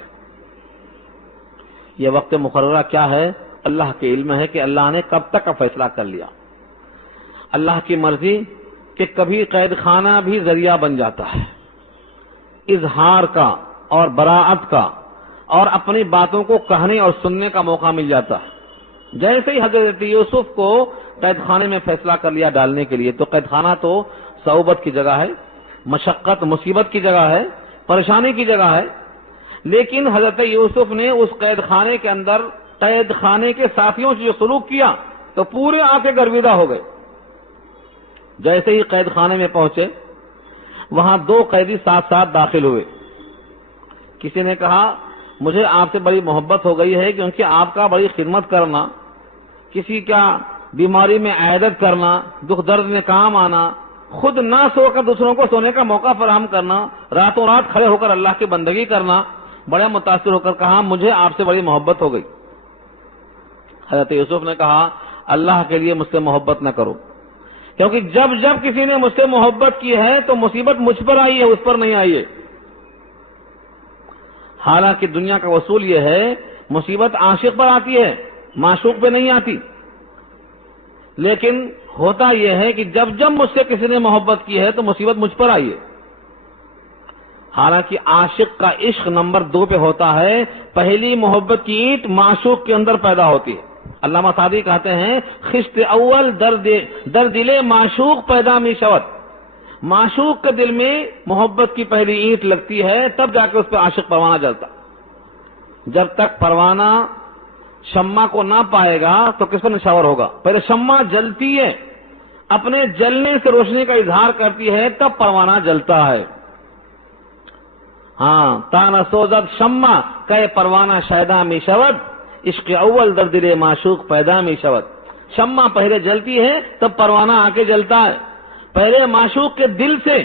یہ وقت مقررہ کیا ہے؟ اللہ کے علم ہے کہ اللہ نے کب تک کا فیصلہ کر لیا۔ اللہ کی مرضی کہ کبھی قید خانہ بھی ذریعہ بن جاتا ہے اظہار کا اور براءت کا، اور اپنی باتوں کو کہنے اور سننے کا موقع مل جاتا ہے۔ جیسے ہی حضرت یوسف کو قید خانے میں فیصلہ کر لیا ڈالنے کے لیے، تو قید خانہ تو صعوبت کی جگہ ہے، مشقت مصیبت کی جگہ ہے، پریشانی کی جگہ ہے، لیکن حضرت یوسف نے اس قید خانے کے اندر قید خانے کے ساتھیوں سے جو سلوک کیا تو پورے آ کے گرویدہ ہو گئے۔ جیسے ہی قید خانے میں پہنچے، وہاں دو قیدی ساتھ ساتھ داخل ہوئے۔ کسی نے کہا مجھے آپ سے بڑی محبت ہو گئی ہے، کیونکہ آپ کا بڑی خدمت کرنا، کسی کا بیماری میں عیادت کرنا، دکھ درد میں کام آنا، خود نہ سو کر دوسروں کو سونے کا موقع فراہم کرنا، راتوں رات کھڑے ہو کر اللہ کی بندگی کرنا، بڑا متاثر ہو کر کہا مجھے آپ سے بڑی محبت ہو گئی۔ حضرت یوسف نے کہا اللہ کے لیے مجھ سے محبت نہ کرو، کیونکہ جب جب کسی نے مجھ سے محبت کی ہے تو مصیبت مجھ پر آئی ہے، اس پر نہیں آئی ہے۔ حالانکہ دنیا کا اصول یہ ہے مصیبت عاشق پر آتی ہے، معشوق پہ نہیں آتی، لیکن ہوتا یہ ہے کہ جب جب مجھ سے کسی نے محبت کی ہے تو مصیبت مجھ پر آئی ہے۔ حالانکہ عاشق کا عشق نمبر 2 پہ ہوتا ہے، پہلی محبت کی اینٹ معشوق کے اندر پیدا ہوتی ہے۔ علامہ سعدی کہتے ہیں خشت اول در دل معشوق پیدا می شود، معشوق کے دل میں محبت کی پہلی اینٹ لگتی ہے، تب جا کے اس پہ عاشق پروانہ جلتا۔ جب تک پروانہ شمع کو نہ پائے گا تو کس پر نشاور ہوگا؟ پہلے شمع جلتی ہے، اپنے جلنے سے روشنی کا اظہار کرتی ہے، تب پروانہ جلتا ہے۔ ہاں تانا سوزد شمع کہ پروانہ شیدا می شود، عشق اول در دل معشوق پیدا می شود۔ شمع پہلے جلتی ہے تب پروانہ آ کے جلتا ہے، پہلے معشوق کے دل سے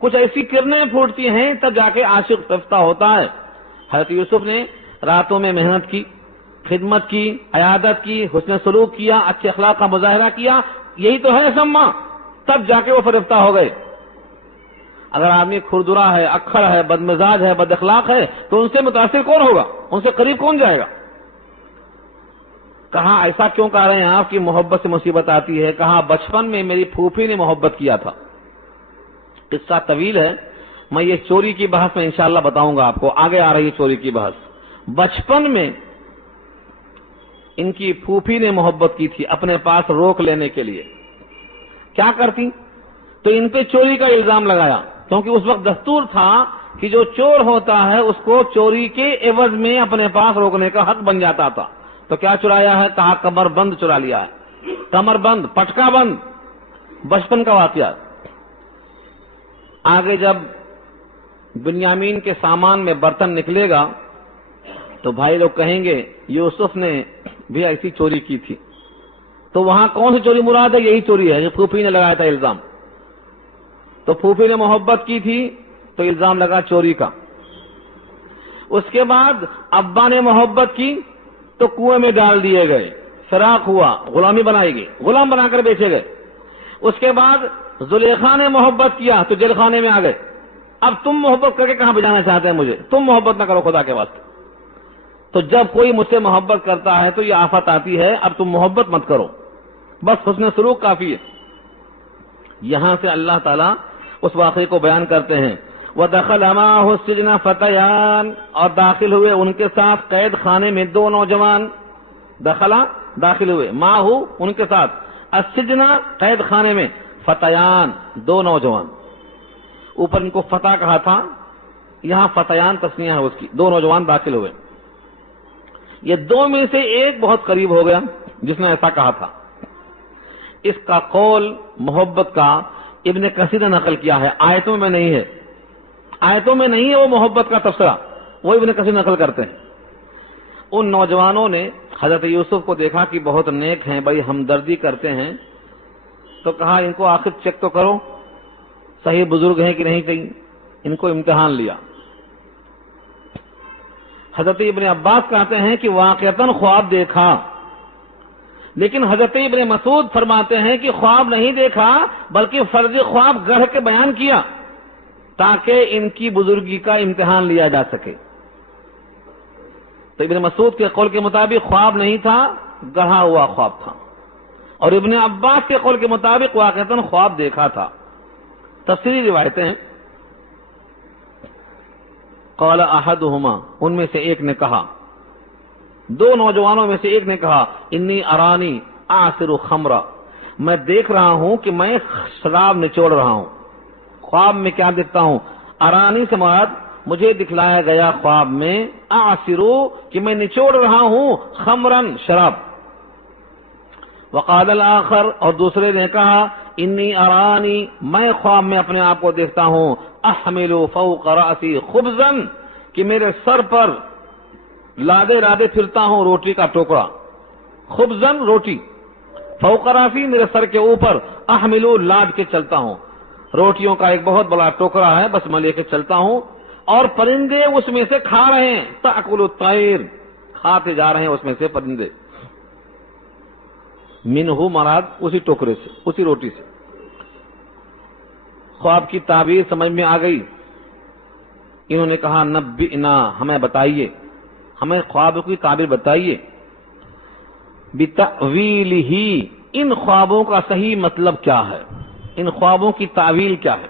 کچھ ایسی کرنیں پھوٹتی ہیں تب جا کے عاشق رفتہ ہوتا ہے۔ حضرت یوسف نے راتوں میں محنت کی، خدمت کی، عیادت کی، حسن سلوک کیا، اچھے اخلاق کا مظاہرہ کیا، یہی تو ہے شمع، تب جا کے وہ فرفتہ ہو گئے۔ اگر آدمی کھردرا ہے، اکھڑ ہے، بدمزاج ہے، بد اخلاق ہے تو ان سے متاثر کون ہوگا؟ ان سے قریب کون جائے گا؟ کہا ایسا کیوں کہہ رہے ہیں آپ کی محبت سے مصیبت آتی ہے؟ کہا بچپن میں میری پھوپھی نے محبت کیا تھا. قصہ طویل ہے، میں یہ چوری کی بحث میں انشاءاللہ بتاؤں گا آپ کو، آگے آ رہی ہے چوری کی بحث. بچپن میں ان کی پھوپھی نے محبت کی تھی اپنے پاس روک لینے کے لیے. کیا کرتی؟ تو ان پہ چوری کا الزام لگایا، کیونکہ اس وقت دستور تھا کہ جو چور ہوتا ہے اس کو چوری کے عوض میں اپنے پاس روکنے کا حق بن جاتا تھا. تو کیا چرایا ہے؟ کہا کمر بند چرا لیا ہے. کمر بند، پٹکا بند، بچپن کا واقعہ. آگے جب بنیامین کے سامان میں برتن نکلے گا تو بھائی لوگ کہیں گے یوسف نے بھی ایسی چوری کی تھی. تو وہاں کون سی چوری مراد ہے؟ یہی چوری ہے جو پھوپھی نے لگایا تھا الزام. تو پھوپھی نے محبت کی تھی تو الزام لگا چوری کا. اس کے بعد ابا نے محبت کی تو کنویں میں ڈال دیے گئے، فراق ہوا، غلامی بنائی گئی، غلام بنا کر بیچے گئے. اس کے بعد زلیخا نے محبت کیا تو جیل خانے میں آ گئے. اب تم محبت کر کے کہاں بھیجانا چاہتے ہیں مجھے؟ تم محبت نہ کرو خدا کے واسطے. تو جب کوئی مجھ سے محبت کرتا ہے تو یہ آفت آتی ہے، اب تم محبت مت کرو، بس حسن سلوک کافی ہے. یہاں سے اللہ تعالیٰ اس واقعے کو بیان کرتے ہیں. وَدَخَلَ مَعَهُ السِّجْنَ فَتَيَانِ، اور داخل ہوئے ان کے ساتھ قید خانے میں دو نوجوان. داخل ہوئے معه ان کے ساتھ، السجن قید خانے میں، فتیان دو نوجوان. اوپر ان کو فتح کہا تھا، یہاں فتیان تسنیہ ہے اس کی. دو نوجوان داخل ہوئے. یہ دو میں سے ایک بہت قریب ہو گیا جس نے ایسا کہا تھا. اس کا قول محبت کا ابن کثیر نے نقل کیا ہے، آیتوں میں نہیں ہے. آیتوں میں نہیں ہے وہ محبت کا تبصرہ، وہ ابن کثیر نقل کرتے ہیں. ان نوجوانوں نے حضرت یوسف کو دیکھا کہ بہت نیک ہیں، بڑی ہمدردی کرتے ہیں، تو کہا ان کو آخر چیک تو کرو صحیح بزرگ ہیں کہ نہیں. کہیں ان کو امتحان لیا. حضرت ابن عباس کہتے ہیں کہ واقعتاً خواب دیکھا، لیکن حضرت ابن مسعود فرماتے ہیں کہ خواب نہیں دیکھا بلکہ فرض خواب گڑھ کے بیان کیا تاکہ ان کی بزرگی کا امتحان لیا جا سکے. تو ابن مسعود کے قول کے مطابق خواب نہیں تھا، گڑھا ہوا خواب تھا. اور ابن عباس کے قول کے مطابق واقعتاً خواب دیکھا تھا. تفسیری روایتیں ہیں. قال احدهما، ان میں سے ایک نے کہا، دو نوجوانوں میں سے ایک نے کہا، انی ارانی اعصر خمرا، میں دیکھ رہا ہوں کہ میں شراب نچوڑ رہا ہوں. خواب میں کیا دیکھتا ہوں؟ ارانی سے مراد مجھے دکھلایا گیا خواب میں اعصرو کہ میں نچوڑ رہا ہوں خمرن شراب. وقال الاخر، اور دوسرے نے کہا، انی ارانی، میں خواب میں اپنے آپ کو دیکھتا ہوں، احمل فوق راسی خبزا، کہ میرے سر پر لادے لادے پھرتا ہوں روٹی کا ٹوکرا. خبزن روٹی، فوق راسی میرے سر کے اوپر، احملو لاد کے چلتا ہوں. روٹیوں کا ایک بہت بڑا ٹوکرا ہے، بس میں لے کے چلتا ہوں اور پرندے اس میں سے کھا رہے ہیں. تأکل الطیر، کھاتے جا رہے ہیں اس میں سے پرندے. منہ مراد اسی ٹوکرے سے، اسی روٹی سے. خواب کی تعبیر سمجھ میں آ گئی. انہوں نے کہا نبئنا، ہمیں بتائیے، ہمیں خواب کی تعبیر بتائیے. بتأویلہ، ان خوابوں کا صحیح مطلب کیا ہے، ان خوابوں کی تعویل کیا ہے.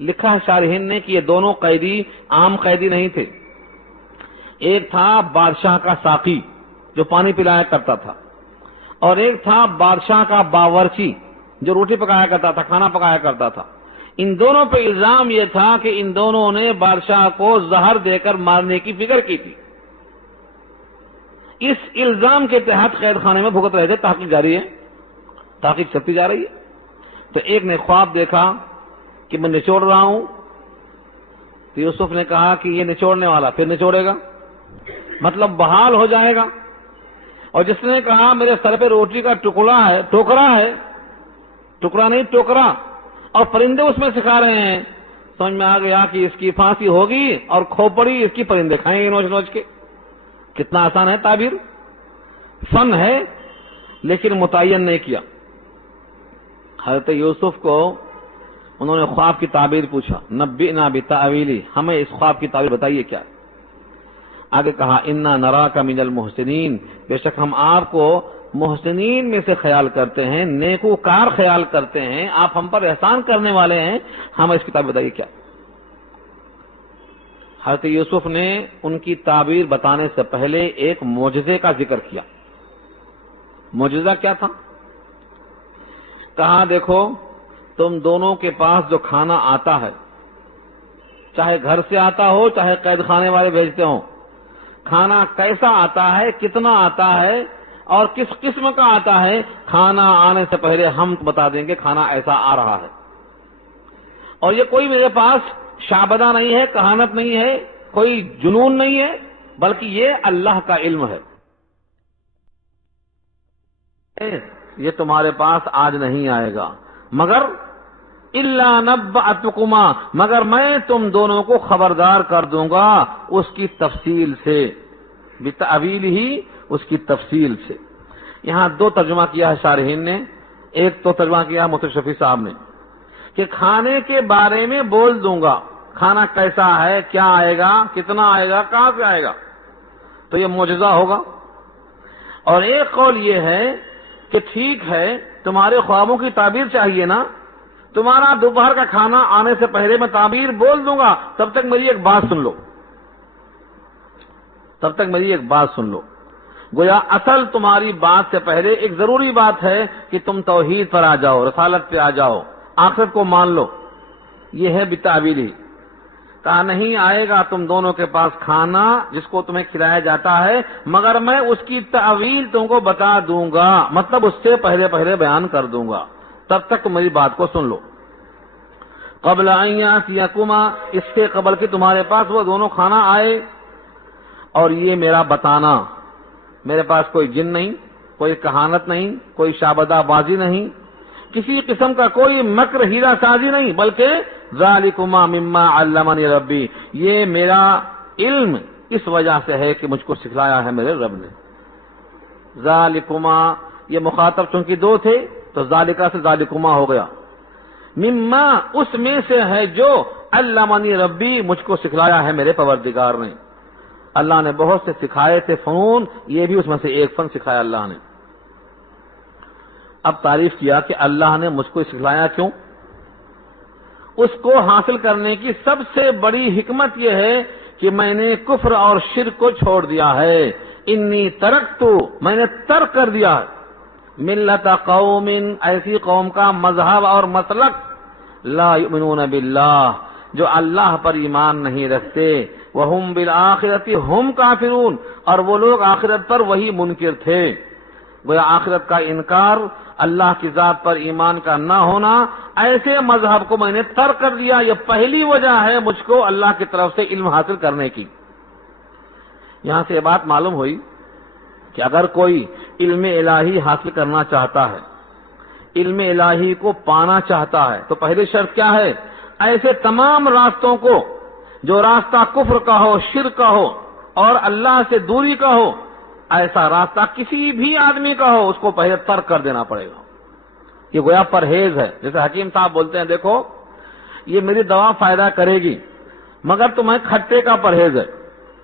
لکھا ہے شارحین نے کہ یہ دونوں قیدی عام قیدی نہیں تھے. ایک تھا بادشاہ کا ساقی جو پانی پلایا کرتا تھا، اور ایک تھا بادشاہ کا باورچی جو روٹی پکایا کرتا تھا، کھانا پکایا کرتا تھا. ان دونوں پہ الزام یہ تھا کہ ان دونوں نے بادشاہ کو زہر دے کر مارنے کی فکر کی تھی. اس الزام کے تحت قید خانے میں بھگت رہے تھے. تحقیق جاری ہے، تحقیق چلتی جا رہی ہے. تو ایک نے خواب دیکھا کہ میں نچوڑ رہا ہوں، تو یوسف نے کہا کہ یہ نچوڑنے والا پھر نچوڑے گا، مطلب بحال ہو جائے گا. اور جس نے کہا میرے سر پہ روٹی کا ٹکڑا ہے، ٹوکرا ہے، ٹکڑا نہیں ٹوکرا، اور پرندے اس میں سکھا رہے ہیں، سمجھ میں آ گیا کہ اس کی پھانسی ہوگی اور کھوپڑی اس کی پرندے کھائیں گے نوچ نوچ کے. کتنا آسان ہے تعبیر، فن ہے لیکن متعین نہیں کیا. حضرت یوسف کو انہوں نے خواب کی تعبیر پوچھا، نبئنا بتأویلہ، ہمیں اس خواب کی تعبیر بتائیے کیا. آگے کہا انا نراک من المحسنین، بے شک ہم آپ کو محسنین میں سے خیال کرتے ہیں، نیکوکار خیال کرتے ہیں، آپ ہم پر احسان کرنے والے ہیں، ہمیں اس کتاب بتائیے کیا؟ حضرت یوسف نے ان کی تعبیر بتانے سے پہلے ایک معجزے کا ذکر کیا۔ معجزہ کیا تھا؟ کہا دیکھو تم دونوں کے پاس جو کھانا آتا ہے، چاہے گھر سے آتا ہو چاہے قید خانے والے بھیجتے ہوں، کھانا کیسا آتا ہے، کتنا آتا ہے اور کس قسم کا آتا ہے، کھانا آنے سے پہلے ہم بتا دیں گے کھانا ایسا آ رہا ہے۔ اور یہ کوئی میرے پاس شعبدہ نہیں ہے، کہانت نہیں ہے، کوئی جنون نہیں ہے، بلکہ یہ اللہ کا علم ہے۔ یہ تمہارے پاس آج نہیں آئے گا مگر الا نبأتکما، مگر میں تم دونوں کو خبردار کر دوں گا اس کی تفصیل سے، بتأویل ہی، اس کی تفصیل سے۔ یہاں دو ترجمہ کیا ہے شارحین نے، ایک تو ترجمہ کیا مفتی شفیع صاحب نے کہ کھانے کے بارے میں بول دوں گا، کھانا کیسا ہے، کیا آئے گا، کتنا آئے گا، کہاں سے آئے گا، تو یہ معجزہ ہوگا۔ اور ایک قول یہ ہے کہ ٹھیک ہے تمہارے خوابوں کی تعبیر چاہیے نا، تمہارا دوپہر کا کھانا آنے سے پہلے میں تعبیر بول دوں گا، تب تک میری ایک بات سن لو، تب تک میری ایک بات سن لو۔ گویا اصل تمہاری بات سے پہلے ایک ضروری بات ہے کہ تم توحید پر آ جاؤ، رسالت پہ آ جاؤ، آخرت کو مان لو، یہ ہے بتعبیر ہی۔ کہا نہیں آئے گا تم دونوں کے پاس کھانا جس کو تمہیں کھلایا جاتا ہے مگر میں اس کی تعویل تم کو بتا دوں گا، مطلب اس سے پہلے پہلے بیان کر دوں گا، تب تک تم میری بات کو سن لو۔ قبل ان یاتیکما، اس سے قبل کہ تمہارے پاس وہ دونوں کھانا آئے، اور یہ میرا بتانا، میرے پاس کوئی جن نہیں، کوئی کہانت نہیں، کوئی شعبدہ بازی نہیں، کسی قسم کا کوئی مکر ہیرا سازی نہیں، بلکہ ذالکما مما علمنی ربی، یہ میرا علم اس وجہ سے ہے کہ مجھ کو سکھلایا ہے میرے رب نے۔ ذالکما، یہ مخاطب چونکہ دو تھے تو ذالکا سے ذالکما ہو گیا، مما اس میں سے ہے جو علمنی ربی مجھ کو سکھلایا ہے میرے پروردگار نے۔ اللہ نے بہت سے سکھائے تھے فنون، یہ بھی اس میں سے ایک فن سکھایا اللہ نے۔ اب تعریف کیا کہ اللہ نے مجھ کو سکھلایا کیوں؟ اس کو حاصل کرنے کی سب سے بڑی حکمت یہ ہے کہ میں نے کفر اور شرک کو چھوڑ دیا ہے، انی ترکتو، میں نے ترک کر دیا ہے، ملت قوم، ایسی قوم کا مذہب اور مسلک، لا یؤمنون باللہ، جو اللہ پر ایمان نہیں رکھتے، وہم بالآخرۃ ہم کافرون، اور وہ لوگ آخرت پر وہی منکر تھے۔ وہ آخرت کا انکار، اللہ کی ذات پر ایمان کا نہ ہونا، ایسے مذہب کو میں نے ترک کر دیا۔ یہ پہلی وجہ ہے مجھ کو اللہ کی طرف سے علم حاصل کرنے کی۔ یہاں سے یہ بات معلوم ہوئی کہ اگر کوئی علم الہی حاصل کرنا چاہتا ہے، علم الہی کو پانا چاہتا ہے، تو پہلی شرط کیا ہے؟ ایسے تمام راستوں کو، جو راستہ کفر کا ہو، شرک کا ہو اور اللہ سے دوری کا ہو، ایسا راستہ کسی بھی آدمی کا ہو، اس کو پہلے ترک کر دینا پڑے گا۔ یہ گویا پرہیز ہے۔ جیسے حکیم صاحب بولتے ہیں دیکھو یہ میری دوا فائدہ کرے گی مگر تمہیں کھٹے کا پرہیز ہے،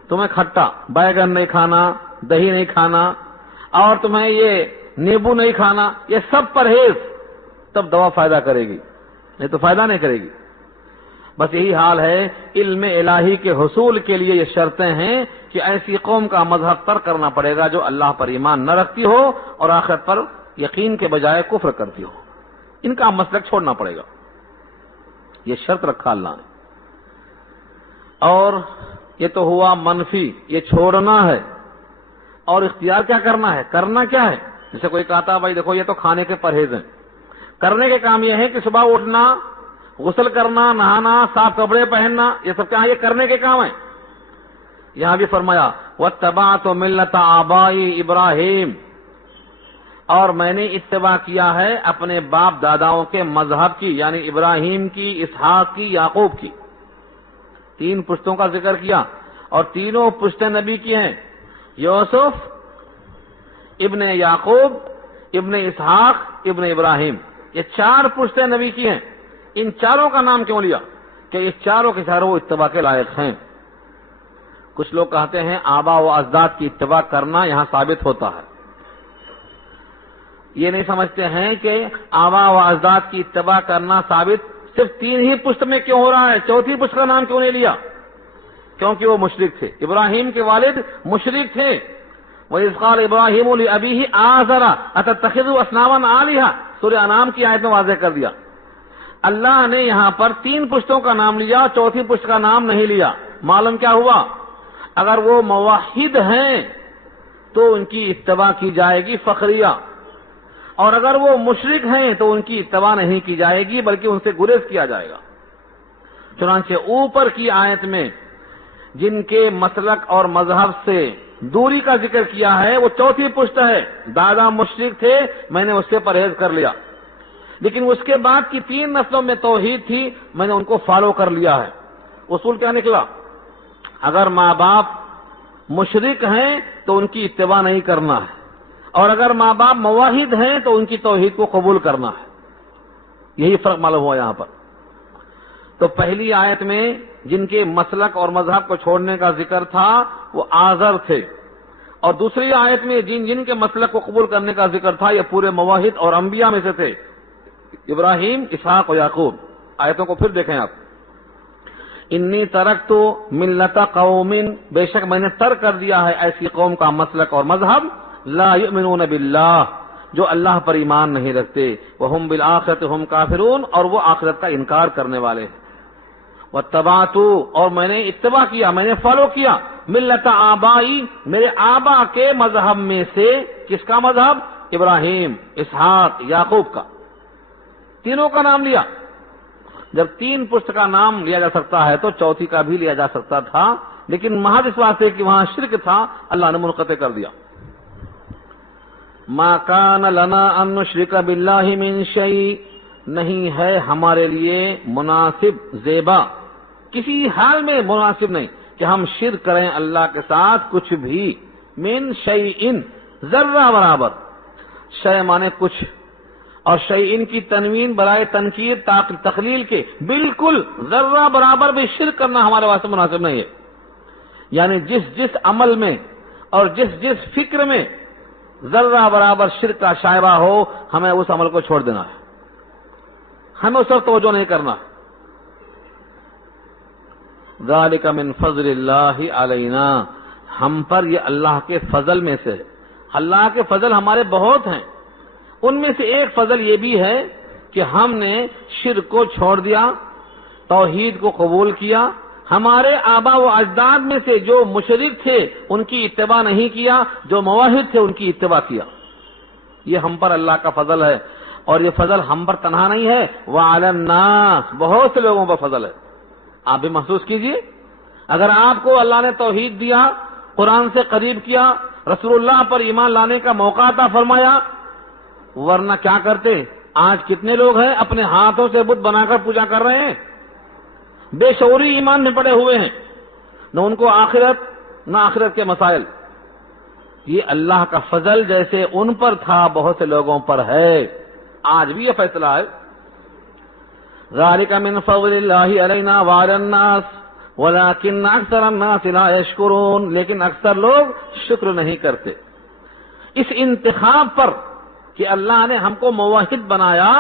تمہیں کھٹا بیگن نہیں کھانا، دہی نہیں کھانا، اور تمہیں یہ نیبو نہیں کھانا، یہ سب پرہیز، تب دوا فائدہ کرے گی، نہیں تو فائدہ نہیں کرے گی۔ بس یہی حال ہے علم الہی کے حصول کے لیے، یہ شرطیں ہیں کہ ایسی قوم کا مذہب ترک کرنا پڑے گا جو اللہ پر ایمان نہ رکھتی ہو اور آخرت پر یقین کے بجائے کفر کرتی ہو، ان کا مسلک چھوڑنا پڑے گا، یہ شرط رکھا اللہ نے۔ اور یہ تو ہوا منفی، یہ چھوڑنا ہے، اور اختیار کیا کرنا ہے؟ کرنا کیا ہے؟ جیسے کوئی کہتا بھائی دیکھو یہ تو کھانے کے پرہیز ہیں، کرنے کے کام یہ ہے کہ صبح اٹھنا، غسل کرنا، نہانا، صاف کپڑے پہننا، یہ سب کیا ہے؟ یہ کرنے کے کام ہیں۔ یہاں بھی فرمایا واتبعت ملت آبائی ابراہیم، اور میں نے اتباع کیا ہے اپنے باپ داداؤں کے مذہب کی، یعنی ابراہیم کی، اسحاق کی، یعقوب کی۔ تین پشتوں کا ذکر کیا اور تینوں پشتیں نبی کی ہیں، یوسف، ابن یعقوب، ابن اسحاق، ابن ابراہیم، یہ چار پشتیں نبی کی ہیں۔ ان چاروں کا نام کیوں لیا؟ کہ یہ چاروں کے چاروں اتباع کے لائق ہیں۔ کچھ لوگ کہتے ہیں آبا و اجداد کی اتباع کرنا یہاں ثابت ہوتا ہے، یہ نہیں سمجھتے ہیں کہ آبا و اجداد کی اتباع کرنا ثابت صرف 3 ہی پشت میں کیوں ہو رہا ہے، 4تھی پشت کا نام کیوں نہیں لیا؟ کیونکہ وہ مشرک تھے، ابراہیم کے والد مشرک تھے۔ وَإِذْ قَالَ إِبْرَاهِيمُ لِأَبِيهِ آزَرَ أَتَتَّخِذُ أَصْنَامًا آلِهَةً، سورہ انعام کی آیت میں واضح کر دیا۔ اللہ نے یہاں پر 3 پشتوں کا نام لیا، 4تھی پشت کا نام نہیں لیا۔ معلوم کیا ہوا؟ اگر وہ موحد ہیں تو ان کی اتباع کی جائے گی فخریہ، اور اگر وہ مشرک ہیں تو ان کی اتباع نہیں کی جائے گی بلکہ ان سے گریز کیا جائے گا۔ چنانچہ اوپر کی آیت میں جن کے مسلک اور مذہب سے دوری کا ذکر کیا ہے وہ 4تھی پشت ہے۔ دادا مشرک تھے، میں نے اس سے پرہیز کر لیا، لیکن اس کے بعد کی 3 نسلوں میں توحید تھی، میں نے ان کو فالو کر لیا ہے۔ اصول کیا نکلا؟ اگر ماں باپ مشرک ہیں تو ان کی اتباع نہیں کرنا ہے، اور اگر ماں باپ موحد ہیں تو ان کی توحید کو قبول کرنا ہے۔ یہی فرق معلوم ہوا یہاں پر۔ تو پہلی آیت میں جن کے مسلک اور مذہب کو چھوڑنے کا ذکر تھا وہ آزر تھے، اور دوسری آیت میں جن کے مسلک کو قبول کرنے کا ذکر تھا یہ پورے موحد اور انبیاء میں سے تھے، ابراہیم، اسحاق و یعقوب۔ آیتوں کو پھر دیکھیں آپ۔ انی ترکت ملت قوم، بے شک میں نے ترک کر دیا ہے ایسی قوم کا مسلک اور مذہب، لا یؤمنون باللہ، جو اللہ پر ایمان نہیں رکھتے، وہم بالآخرۃ ہم کافرون، اور وہ آخرت کا انکار کرنے والے ہیں۔ واتبعت، اور میں نے اتباع کیا، میں نے فالو کیا، ملت آبائی، میرے آبا کے مذہب میں سے۔ کس کا مذہب؟ ابراہیم، اسحاق، یعقوب کا، تینوں کا نام لیا۔ جب 3 پشت کا نام لیا جا سکتا ہے تو 4تھی کا بھی لیا جا سکتا تھا، لیکن محض اس واسطے کہ وہاں شرک تھا اللہ نے منقطع کر دیا۔ ما کان لنا ان نشرک باللہ من شیء، نہیں ہے ہمارے لیے مناسب، زیبا، کسی حال میں مناسب نہیں کہ ہم شرک کریں اللہ کے ساتھ کچھ بھی۔ من شیء، ذرہ برابر، شے مانے کچھ، اور شیء کی تنوین برائے تنکیر تقلیل کے، بالکل ذرہ برابر بھی شرک کرنا ہمارے واسطے مناسب نہیں ہے۔ یعنی جس عمل میں اور جس فکر میں ذرہ برابر شرک کا شائبہ ہو، ہمیں اس عمل کو چھوڑ دینا ہے، ہمیں اس پر توجہ نہیں کرنا۔ ذالک من فضل اللہ علینا، ہم پر یہ اللہ کے فضل میں سے ہے۔ اللہ کے فضل ہمارے بہت ہیں، ان میں سے ایک فضل یہ بھی ہے کہ ہم نے شرک کو چھوڑ دیا، توحید کو قبول کیا۔ ہمارے آبا و اجداد میں سے جو مشرک تھے ان کی اتباع نہیں کیا، جو موحد تھے ان کی اتباع کیا۔ یہ ہم پر اللہ کا فضل ہے، اور یہ فضل ہم پر تنہا نہیں ہے، وعلی الناس، بہت سے لوگوں پر فضل ہے۔ آپ بھی محسوس کیجئے، اگر آپ کو اللہ نے توحید دیا، قرآن سے قریب کیا، رسول اللہ پر ایمان لانے کا موقع عطا فرمایا، ورنہ کیا کرتے؟ آج کتنے لوگ ہیں اپنے ہاتھوں سے بت بنا کر پوجا کر رہے ہیں، بے شعوری ایمان میں پڑے ہوئے ہیں، نہ ان کو آخرت نہ آخرت کے مسائل۔ یہ اللہ کا فضل جیسے ان پر تھا بہت سے لوگوں پر ہے، آج بھی یہ فیصلہ ہے۔ ذالک من فضل اللہ علینا وعلی الناس ولکن اکثر الناس لا یشکرون، لیکن اکثر لوگ شکر نہیں کرتے۔ اس انتخاب پر کہ اللہ نے ہم کو موحد بنایا،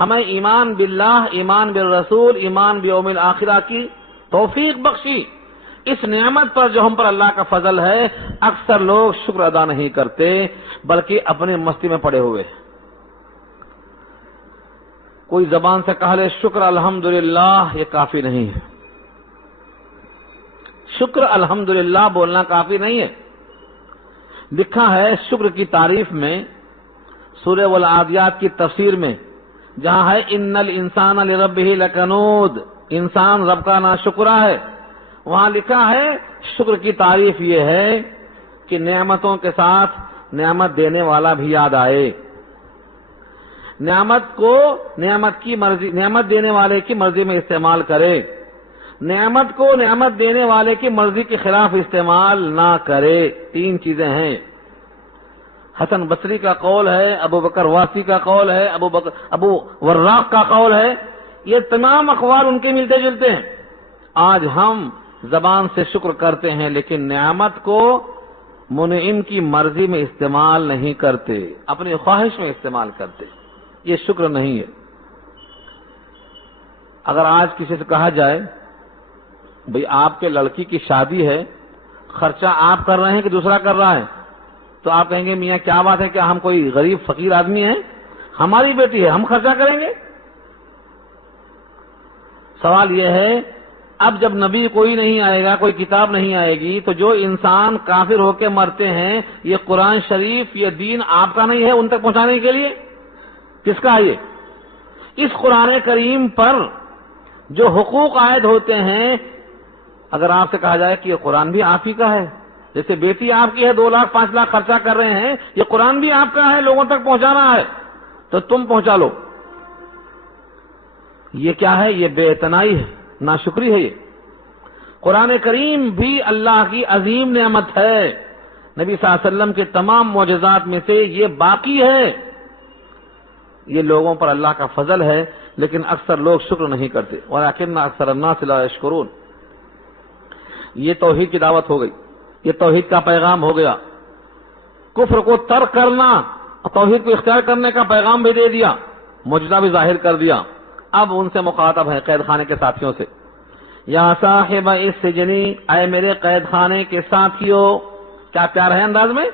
ہمیں ایمان باللہ، ایمان بالرسول، ایمان بیوم الآخرہ کی توفیق بخشی، اس نعمت پر جو ہم پر اللہ کا فضل ہے، اکثر لوگ شکر ادا نہیں کرتے بلکہ اپنے مستی میں پڑے ہوئے۔ کوئی زبان سے کہہ لے شکر الحمدللہ، یہ کافی نہیں ہے۔ شکر الحمدللہ بولنا کافی نہیں ہے۔ لکھا ہے شکر کی تعریف میں سورہ والعادیات کی تفسیر میں، جہاں ہے ان الانسان لربہ لکنود، انسان رب کا ناشکرا ہے، وہاں لکھا ہے شکر کی تعریف یہ ہے کہ نعمتوں کے ساتھ نعمت دینے والا بھی یاد آئے، نعمت کو نعمت دینے والے کی مرضی میں استعمال کرے، نعمت کو نعمت دینے والے کی مرضی کے خلاف استعمال نہ کرے۔ 3 چیزیں ہیں۔ حسن بصری کا قول ہے، ابو بکر واسی کا قول ہے، ابو وراق کا قول ہے، یہ تمام اقوال ان کے ملتے جلتے ہیں۔ آج ہم زبان سے شکر کرتے ہیں لیکن نعمت کو منعم کی مرضی میں استعمال نہیں کرتے، اپنی خواہش میں استعمال کرتے، یہ شکر نہیں ہے۔ اگر آج کسی سے کہا جائے بھئی آپ کے لڑکی کی شادی ہے، خرچہ آپ کر رہے ہیں کہ دوسرا کر رہا ہے، تو آپ کہیں گے میاں کیا بات ہے، کیا ہم کوئی غریب فقیر آدمی ہیں؟ ہماری بیٹی ہے، ہم خرچہ کریں گے؟ سوال یہ ہے، اب جب نبی کوئی نہیں آئے گا، کوئی کتاب نہیں آئے گی، تو جو انسان کافر ہو کے مرتے ہیں، یہ قرآن شریف، یہ دین آپ کا نہیں ہے ان تک پہنچانے کے لیے؟ کس کا ہے یہ؟ اس قرآن کریم پر جو حقوق عائد ہوتے ہیں، اگر آپ سے کہا جائے کہ یہ قرآن بھی آپ ہی کا ہے، جیسے بیٹی آپ کی ہے، 2 لاکھ 5 لاکھ خرچہ کر رہے ہیں، یہ قرآن بھی آپ کا ہے، لوگوں تک پہنچانا ہے، تو تم پہنچا لو۔ یہ کیا ہے؟ یہ بے اعتنائی ہے، ناشکری ہے۔ یہ قرآن کریم بھی اللہ کی عظیم نعمت ہے، نبی صلی اللہ علیہ وسلم کے تمام معجزات میں سے یہ باقی ہے، یہ لوگوں پر اللہ کا فضل ہے، لیکن اکثر لوگ شکر نہیں کرتے۔ وَلَٰكِنَّ أَكْثَرَ النَّاسِ لَا يَشْكُرُونَ۔ یہ توحید کی دعوت ہو گئی، یہ توحید کا پیغام ہو گیا، کفر کو ترک کرنا، توحید کو اختیار کرنے کا پیغام بھی دے دیا، معجزہ بھی ظاہر کر دیا۔ اب ان سے مخاطب ہے، قید خانے کے ساتھیوں سے، یا صاحب السجن، اے میرے قید خانے کے ساتھیوں۔ کیا پیار ہے انداز میں؟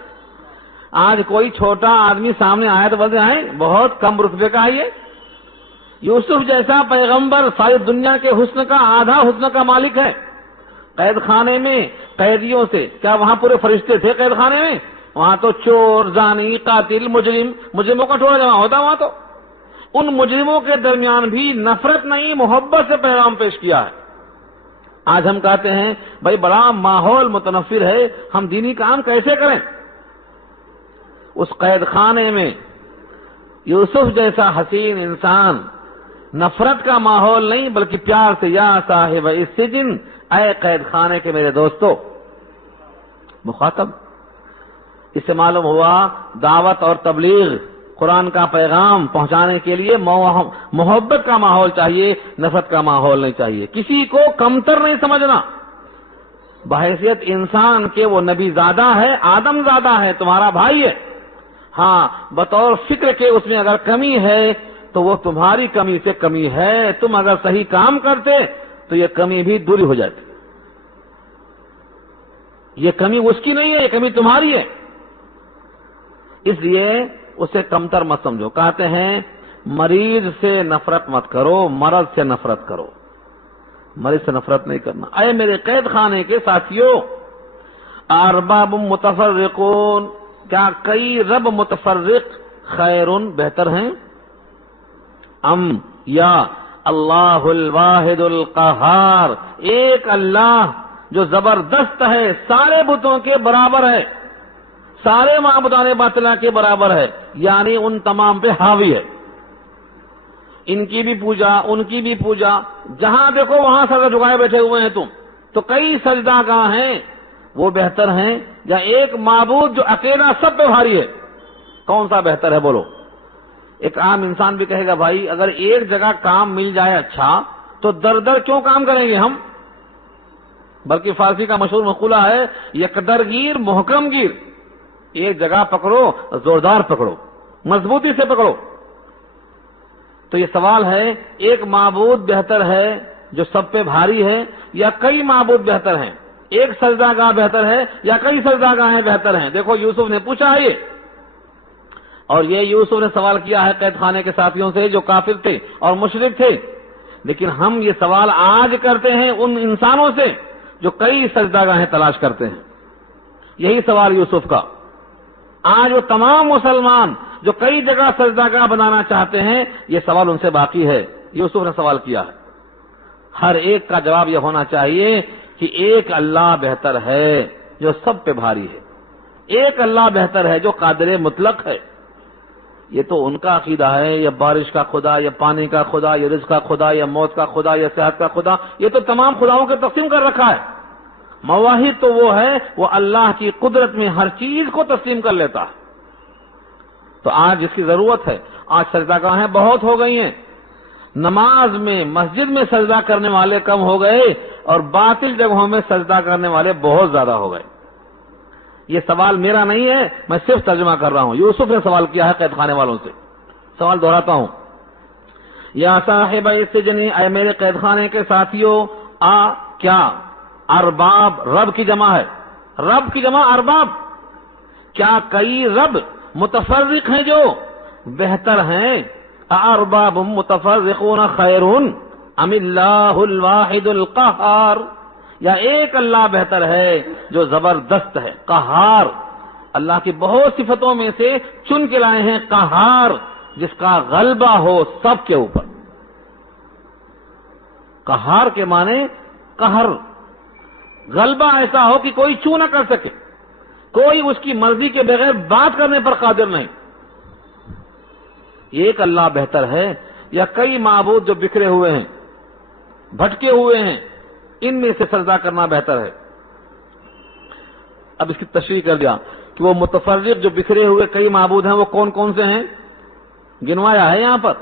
آج کوئی چھوٹا آدمی سامنے آئے تو بولتے ہیں بہت کم رتبے کا ہے یہ۔ یوسف جیسا پیغمبر ساری دنیا کے حسن کا آدھا حسن کا مالک ہے، قید خانے میں قیدیوں سے، کیا وہاں پورے فرشتے تھے قید خانے میں؟ وہاں تو چور، زانی، قاتل، مجرموں کا ٹولا جمع ہوتا وہاں تو۔ ان مجرموں کے درمیان بھی نفرت نہیں، محبت سے پیغام پیش کیا ہے۔ آج ہم کہتے ہیں بھائی بڑا ماحول متنفر ہے، ہم دینی کام کیسے کریں؟ اس قید خانے میں یوسف جیسا حسین انسان، نفرت کا ماحول نہیں بلکہ پیار سے، یا صاحب السجن، اے قید خانے کے میرے دوستو، مخاطب۔ اس سے معلوم ہوا دعوت اور تبلیغ، قرآن کا پیغام پہنچانے کے لیے محبت کا ماحول چاہیے، نفرت کا ماحول نہیں چاہیے۔ کسی کو کمتر نہیں سمجھنا، بحیثیت انسان کے وہ نبی زادہ ہے، آدم زادہ ہے، تمہارا بھائی ہے۔ ہاں بطور فکر کے اس میں اگر کمی ہے تو وہ تمہاری کمی سے کمی ہے، تم اگر صحیح کام کرتے تو یہ کمی بھی دوری ہو جاتی۔ یہ کمی اس کی نہیں ہے، یہ کمی تمہاری ہے، اس لیے اسے کمتر مت سمجھو۔ کہتے ہیں مریض سے نفرت مت کرو، مرض سے نفرت کرو، مریض سے نفرت نہیں کرنا۔ اے میرے قید خانے کے ساتھیوں، ارباب متفرقون، کیا کئی رب متفرق خیرن بہتر ہیں، ام یا اللہ الواحد القہار، ایک اللہ جو زبردست ہے، سارے بتوں کے برابر ہے، سارے معبودان باطلہ کے برابر ہے، یعنی ان تمام پہ حاوی ہے، ان کی بھی پوجا، ان کی بھی پوجا، جہاں دیکھو وہاں سر جھکائے بیٹھے ہوئے ہیں تم، تو کئی سجدہ گاہ ہیں وہ بہتر ہیں یا ایک معبود جو اکیلا سب پہ بھاری ہے؟ کون سا بہتر ہے بولو؟ ایک عام انسان بھی کہے گا بھائی اگر ایک جگہ کام مل جائے اچھا تو در در کیوں کام کریں گے ہم؟ بلکہ فارسی کا مشہور مقولہ ہے یکدر گیر محکم گیر، ایک جگہ پکڑو زوردار پکڑو، مضبوطی سے پکڑو۔ تو یہ سوال ہے ایک معبود بہتر ہے جو سب پہ بھاری ہے یا کئی معبود بہتر ہیں؟ ایک سجدہ گاہ بہتر ہے یا کئی سجدہ گاہیں بہتر ہیں؟ دیکھو یوسف نے پوچھا ہے یہ، اور یہ یوسف نے سوال کیا ہے قید خانے کے ساتھیوں سے جو کافر تھے اور مشرک تھے، لیکن ہم یہ سوال آج کرتے ہیں ان انسانوں سے جو کئی سجدہ گاہیں تلاش کرتے ہیں۔ یہی سوال یوسف کا، آج وہ تمام مسلمان جو کئی جگہ سجدہ گاہ بنانا چاہتے ہیں، یہ سوال ان سے باقی ہے۔ یوسف نے سوال کیا ہے، ہر ایک کا جواب یہ ہونا چاہیے کہ ایک اللہ بہتر ہے جو سب پہ بھاری ہے، ایک اللہ بہتر ہے جو قادر مطلق ہے۔ یہ تو ان کا عقیدہ ہے، یا بارش کا خدا، یا پانی کا خدا، یا رزق کا خدا، یا موت کا خدا، یا صحت کا خدا، یہ تو تمام خداؤں کے تقسیم کر رکھا ہے۔ مواحد تو وہ ہے وہ اللہ کی قدرت میں ہر چیز کو تسلیم کر لیتا ہے۔ تو آج اس کی ضرورت ہے، آج سجدہ گاہیں بہت ہو گئی ہیں، نماز میں مسجد میں سجدہ کرنے والے کم ہو گئے اور باطل جگہوں میں سجدہ کرنے والے بہت زیادہ ہو گئے۔ یہ سوال میرا نہیں ہے، میں صرف ترجمہ کر رہا ہوں. یوسف نے سوال کیا ہے قید خانے والوں سے. سوال دہراتا ہوں. یا صاحب السجن، اے میرے قید خانے کے ساتھیوں، کیا ارباب رب کی جمع ہے، رب کی جمع ارباب، کیا کئی رب متفرق ہیں جو بہتر ہیں؟ ارباب متفرقون خیر ام اللہ الواحد القہار، یا ایک اللہ بہتر ہے جو زبردست ہے قہار. اللہ کی بہت صفتوں میں سے چن کے لائے ہیں قہار، جس کا غلبہ ہو سب کے اوپر. قہار کے معنی قہر، غلبہ ایسا ہو کہ کوئی چھو نہ کر سکے، کوئی اس کی مرضی کے بغیر بات کرنے پر قادر نہیں. ایک اللہ بہتر ہے یا کئی معبود جو بکھرے ہوئے ہیں، بھٹکے ہوئے ہیں، ان میں سے سجدہ کرنا بہتر ہے. اب اس کی تشریح کر دیا کہ وہ متفرق جو بکھرے ہوئے کئی معبود ہیں وہ کون کون سے ہیں، گنوایا ہے یہاں پر.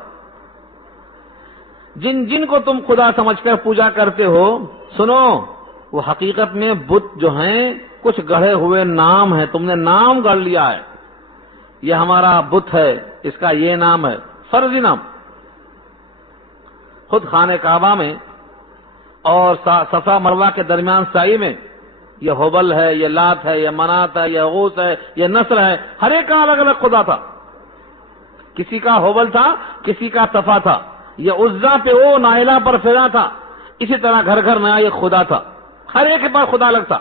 جن جن کو تم خدا سمجھ کر پوجا کرتے ہو، سنو، وہ حقیقت میں بت جو ہیں کچھ گڑھے ہوئے نام ہیں. تم نے نام گڑھ لیا ہے، یہ ہمارا بت ہے، اس کا یہ نام ہے، فرضی نام. خود خانہ کعبہ میں اور صفا مروہ کے درمیان سائی میں یہ حبل ہے، یہ لات ہے، یہ منات ہے، یہ غوث ہے، یہ نصر ہے، ہر ایک کا الگ الگ خدا تھا. کسی کا حبل تھا، کسی کا صفا تھا، یہ عزا پہ او نائلہ پر فضا تھا. اسی طرح گھر گھر نیا یہ خدا تھا، ہر ایک کے پاس خدا الگ تھا.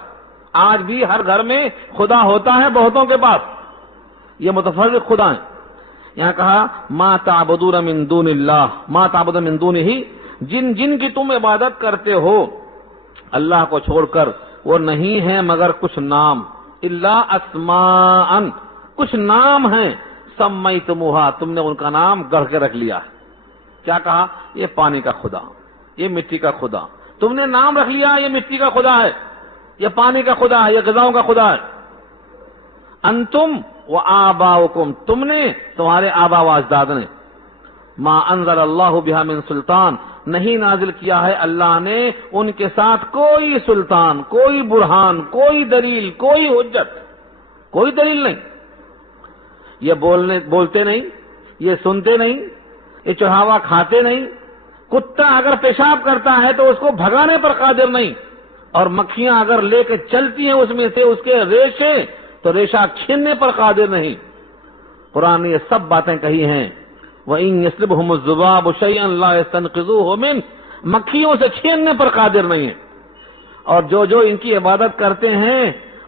آج بھی ہر گھر میں خدا ہوتا ہے بہتوں کے پاس، یہ متفرق خدا ہیں. یہاں کہا ما تعبدون من دون اللہ، ما تعبدون من دونہ، جن جن کی تم عبادت کرتے ہو اللہ کو چھوڑ کر، وہ نہیں ہیں مگر کچھ نام. الا اسماء، کچھ نام ہیں، سمیتموہا، تم نے ان کا نام گڑھ کے رکھ لیا ہے. کیا کہا؟ یہ پانی کا خدا، یہ مٹی کا خدا. تم نے نام رکھ لیا یہ مٹی کا خدا ہے، یہ پانی کا خدا ہے، یہ غذاؤں کا خدا ہے. انتم و آباؤکم، تم نے، تمہارے آبا و اجداد نے. ما انزل اللہ بہا من سلطان، نہیں نازل کیا ہے اللہ نے ان کے ساتھ کوئی سلطان، کوئی برہان، کوئی دلیل، کوئی حجت، کوئی دلیل نہیں. یہ بولتے نہیں، یہ سنتے نہیں، یہ چڑھاوا کھاتے نہیں. کتا اگر پیشاب کرتا ہے تو اس کو بھگانے پر قادر نہیں، اور مکھیاں اگر لے کے چلتی ہیں اس میں سے اس کے ریشے، تو ریشہ چھیننے پر قادر نہیں. قرآن نے یہ سب باتیں کہی ہیں. وَإِن يَسْلُبْهُمُ الذُّبَابُ شَيْئًا لَا يَسْتَنْقِذُوهُ مِنْهُ، مکھیوں سے چھیننے پر قادر نہیں ہے. اور جو ان کی عبادت کرتے ہیں،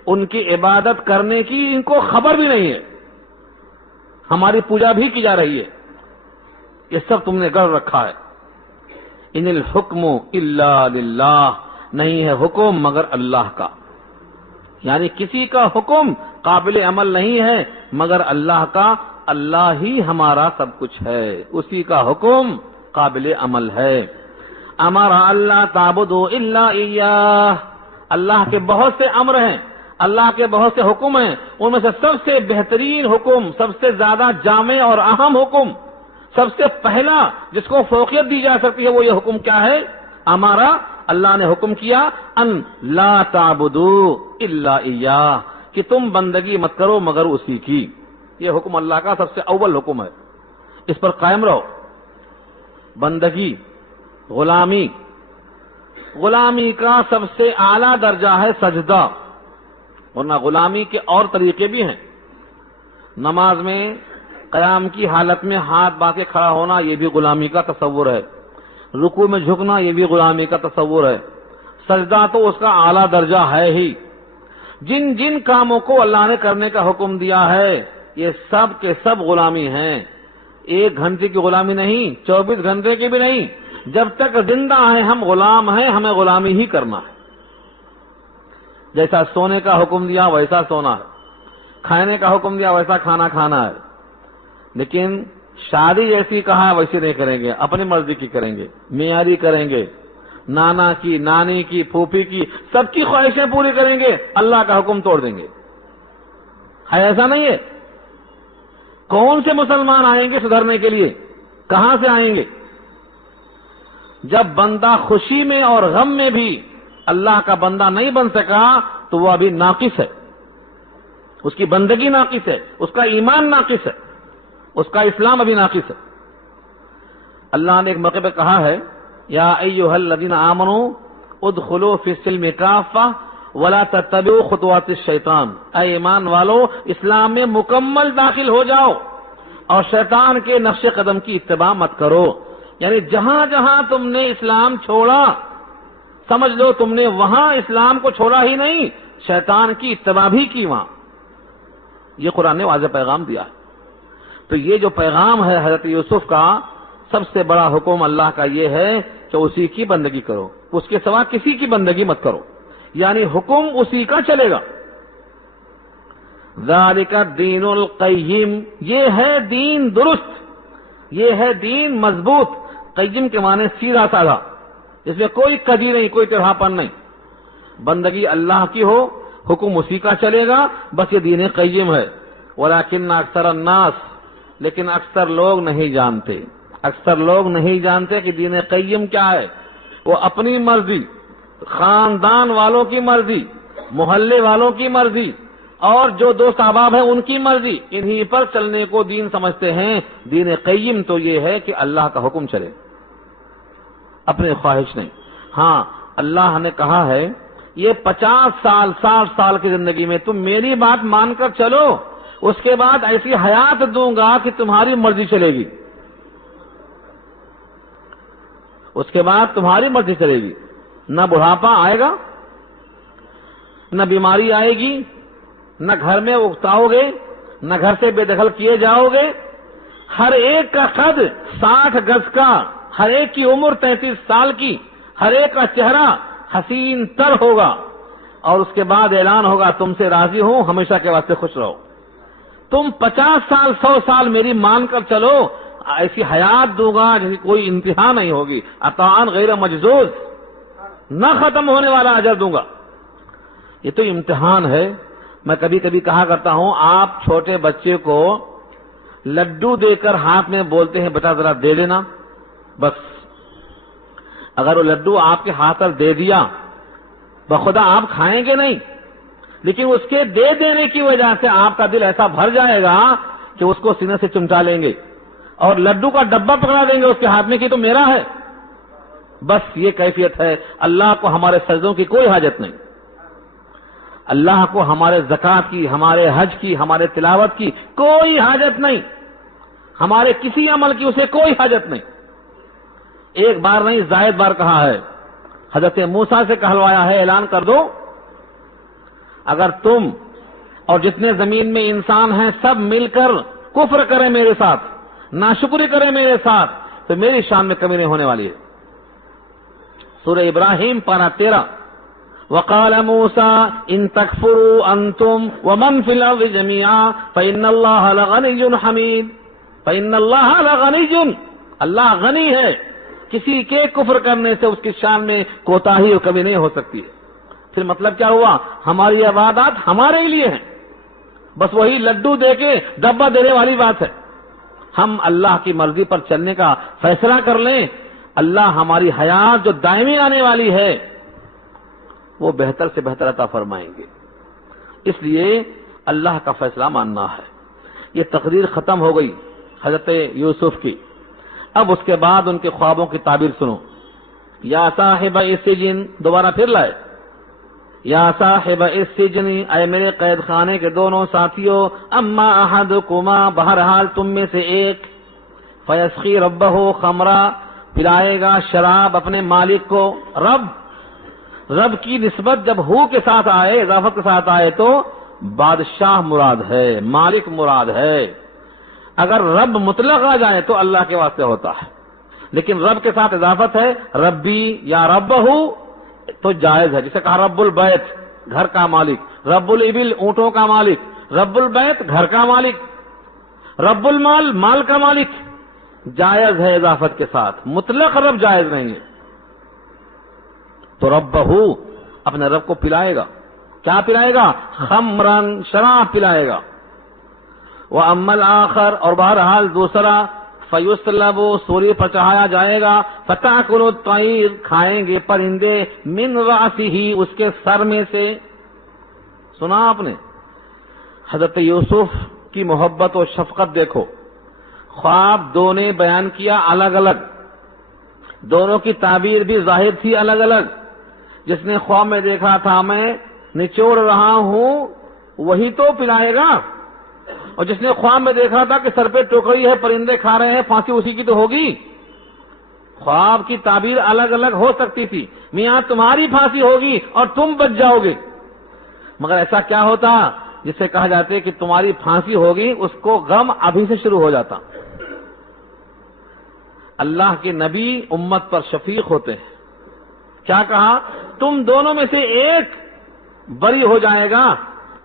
ان کی عبادت کرنے کی ان کو خبر بھی نہیں ہے. ہماری پوجا بھی کی جا رہی ہے، یہ سب تم نے گڑھ رکھا ہے. ان الحکم الا للہ، نہیں ہے حکم مگر اللہ کا. یعنی کسی کا حکم قابل عمل نہیں ہے مگر اللہ کا. اللہ ہی ہمارا سب کچھ ہے، اسی کا حکم قابل عمل ہے. امر اللہ تعبدوا الا ایاہ، اللہ کے بہت سے امر ہیں، اللہ کے بہت سے حکم ہیں. ان میں سے سب سے بہترین حکم، سب سے زیادہ جامع اور اہم حکم، سب سے پہلا جس کو فوقیت دی جا سکتی ہے، وہ یہ حکم کیا ہے؟ ہمارا اللہ نے حکم کیا ان لا تعبدوا الا ایاہ، کہ تم بندگی مت کرو مگر اسی کی. یہ حکم اللہ کا سب سے اول حکم ہے، اس پر قائم رہو. بندگی، غلامی، غلامی کا سب سے اعلیٰ درجہ ہے سجدہ، ورنہ غلامی کے اور طریقے بھی ہیں. نماز میں قیام کی حالت میں ہاتھ باندھ کے کھڑا ہونا، یہ بھی غلامی کا تصور ہے. رکوع میں جھکنا، یہ بھی غلامی کا تصور ہے. سجدہ تو اس کا اعلیٰ درجہ ہے ہی. جن جن کاموں کو اللہ نے کرنے کا حکم دیا ہے، یہ سب کے سب غلامی ہیں. 1 گھنٹے کی غلامی نہیں، 24 گھنٹے کی بھی نہیں. جب تک زندہ ہیں ہم غلام ہیں، ہمیں غلامی ہی کرنا ہے. جیسا سونے کا حکم دیا ویسا سونا ہے، کھانے کا حکم دیا ویسا کھانا کھانا ہے. لیکن شادی جیسی کہا ویسی نہیں کریں گے، اپنی مرضی کی کریں گے، معیاری کریں گے. نانا کی، نانی کی، پھوپھی کی، سب کی خواہشیں پوری کریں گے، اللہ کا حکم توڑ دیں گے. ہے ایسا نہیں ہے؟ کون سے مسلمان آئیں گے سدھرنے کے لیے؟ کہاں سے آئیں گے؟ جب بندہ خوشی میں اور غم میں بھی اللہ کا بندہ نہیں بن سکا تو وہ ابھی ناقص ہے. اس کی بندگی ناقص ہے، اس کا ایمان ناقص ہے، اس کا اسلام ابھی ناقص ہے۔ اللہ نے ایک موقع پہ کہا ہے یا ایھا الذین آمنوا ادخلوا فی السلم کافہ ولا تتبعوا خطوات الشیطان، اے ایمان والو اسلام میں مکمل داخل ہو جاؤ اور شیطان کے نقش قدم کی اتباع مت کرو۔ یعنی جہاں جہاں تم نے اسلام چھوڑا سمجھ لو تم نے وہاں اسلام کو چھوڑا ہی نہیں، شیطان کی اتباع بھی کی وہاں۔ یہ قرآن نے واضح پیغام دیا ہے۔ تو یہ جو پیغام ہے حضرت یوسف کا، سب سے بڑا حکم اللہ کا یہ ہے کہ اسی کی بندگی کرو، اس کے سوا کسی کی بندگی مت کرو، یعنی حکم اسی کا چلے گا۔ ذالک الدین القیم، یہ ہے دین درست، یہ ہے دین مضبوط۔ قیم کے معنی سیدھا سادھا، اس میں کوئی کجی نہیں، کوئی ٹیڑھاپن نہیں، بندگی اللہ کی ہو، حکم اسی کا چلے گا، بس یہ دین قیم ہے۔ ولکن اکثر الناس، لیکن اکثر لوگ نہیں جانتے، اکثر لوگ نہیں جانتے کہ دین قیم کیا ہے۔ وہ اپنی مرضی، خاندان والوں کی مرضی، محلے والوں کی مرضی اور جو دوست احباب ہیں ان کی مرضی، انہی پر چلنے کو دین سمجھتے ہیں۔ دین قیم تو یہ ہے کہ اللہ کا حکم چلے، اپنے خواہش نہیں۔ ہاں اللہ نے کہا ہے یہ 50 سال 60 سال کی زندگی میں تم میری بات مان کر چلو، اس کے بعد ایسی حیات دوں گا کہ تمہاری مرضی چلے گی، اس کے بعد تمہاری مرضی چلے گی، نہ بڑھاپا آئے گا، نہ بیماری آئے گی، نہ گھر میں اکتاؤ گے، نہ گھر سے بے دخل کیے جاؤ گے۔ ہر ایک کا قد 60 گز کا، ہر ایک کی عمر 33 سال کی، ہر ایک کا چہرہ حسین تر ہوگا، اور اس کے بعد اعلان ہوگا تم سے راضی ہوں، ہمیشہ کے واسطے خوش رہو۔ تم 50 سال 100 سال میری مان کر چلو، ایسی حیات دوں گا جس کی کوئی انتہا نہیں ہوگی، عطاءً غیر مجزوز، نہ ختم ہونے والا اجر دوں گا۔ یہ تو امتحان ہے۔ میں کبھی کبھی کہا کرتا ہوں آپ چھوٹے بچے کو لڈو دے کر ہاتھ میں بولتے ہیں بیٹا ذرا دے دینا، بس اگر وہ لڈو آپ کے ہاتھ پر دے دیا بخدا آپ کھائیں گے نہیں، لیکن اس کے دے دینے کی وجہ سے آپ کا دل ایسا بھر جائے گا کہ اس کو سینے سے چمٹا لیں گے اور لڈو کا ڈبہ پکڑا دیں گے اس کے ہاتھ میں کہ تو میرا ہے۔ بس یہ کیفیت ہے۔ اللہ کو ہمارے سجدوں کی کوئی حاجت نہیں، اللہ کو ہمارے زکوٰۃ کی، ہمارے حج کی، ہمارے تلاوت کی کوئی حاجت نہیں، ہمارے کسی عمل کی اسے کوئی حاجت نہیں۔ ایک بار نہیں زائد بار کہا ہے، حضرت موسیٰ سے کہلوایا ہے اعلان کر دو اگر تم اور جتنے زمین میں انسان ہیں سب مل کر کفر کریں میرے ساتھ، ناشکری کریں میرے ساتھ، تو میری شان میں کمی نہیں ہونے والی ہے۔ سورہ ابراہیم پارہ 13، وقال موسى ان تكفروا انتم ومن في الارض جميعا فان الله لغني حميد، فان الله لغني، اللہ غنی ہے، کسی کے کفر کرنے سے اس کی شان میں کوتاہی اور کمی نہیں ہو سکتی ہے۔ پھر مطلب کیا ہوا؟ ہماری عبادات ہمارے لیے ہیں، بس وہی لڈو دے کے ڈبہ دینے والی بات ہے۔ ہم اللہ کی مرضی پر چلنے کا فیصلہ کر لیں، اللہ ہماری حیات جو دائمی آنے والی ہے وہ بہتر سے بہتر عطا فرمائیں گے۔ اس لیے اللہ کا فیصلہ ماننا ہے۔ یہ تقریر ختم ہو گئی حضرت یوسف کی۔ اب اس کے بعد ان کے خوابوں کی تعبیر سنو۔ یا صاحب السجن، دوبارہ پھر لائے، یا صاحب السجن، اے میرے قید خانے کے دونوں ساتھیوں، اما احدکما، بہرحال تم میں سے ایک، فیسقی ربہ خمرا، پلائے گا شراب اپنے مالک کو۔ رب کی نسبت جب ہو کے ساتھ آئے، اضافت کے ساتھ آئے تو بادشاہ مراد ہے، مالک مراد ہے۔ اگر رب مطلق آ جائے تو اللہ کے واسطے ہوتا ہے، لیکن رب کے ساتھ اضافت ہے، ربی یا رب ہو تو جائز ہے۔ جسے کہا رب البیت، گھر کا مالک، رب الابل، اونٹوں کا مالک، رب البیت، گھر کا مالک، رب المال، مال کا مالک، جائز ہے اضافت کے ساتھ، مطلق رب جائز نہیں ہے۔ تو رب اپنے رب کو پلائے گا، کیا پلائے گا؟ خمرن، شراب پلائے گا۔ وَأَمَّا الْآخَرُ، اور بہرحال دوسرا، فَيُصْلَبُ، سولی پر چڑھایا جائے گا، فَتَأْكُلُ الطَّيْرُ، کھائیں گے پرندے، مِنْ رَأْسِهِ، اس کے سر میں سے۔ سنا آپ نے؟ حضرت یوسف کی محبت و شفقت دیکھو، خواب دونوں نے بیان کیا الگ الگ، دونوں کی تعبیر بھی ظاہر تھی الگ الگ۔ جس نے خواب میں دیکھا تھا میں نچوڑ رہا ہوں وہی تو پلائے گا، اور جس نے خواب میں دیکھا تھا کہ سر پہ ٹوکری ہے پرندے کھا رہے ہیں پھانسی اسی کی تو ہوگی۔ خواب کی تعبیر الگ الگ ہو سکتی تھی، میاں تمہاری پھانسی ہوگی اور تم بچ جاؤ گے، مگر ایسا کیا ہوتا جسے کہا جاتے کہ تمہاری پھانسی ہوگی، اس کو غم ابھی سے شروع ہو جاتا۔ اللہ کے نبی امت پر شفیق ہوتے ہیں، کیا کہا؟ تم دونوں میں سے ایک بری ہو جائے گا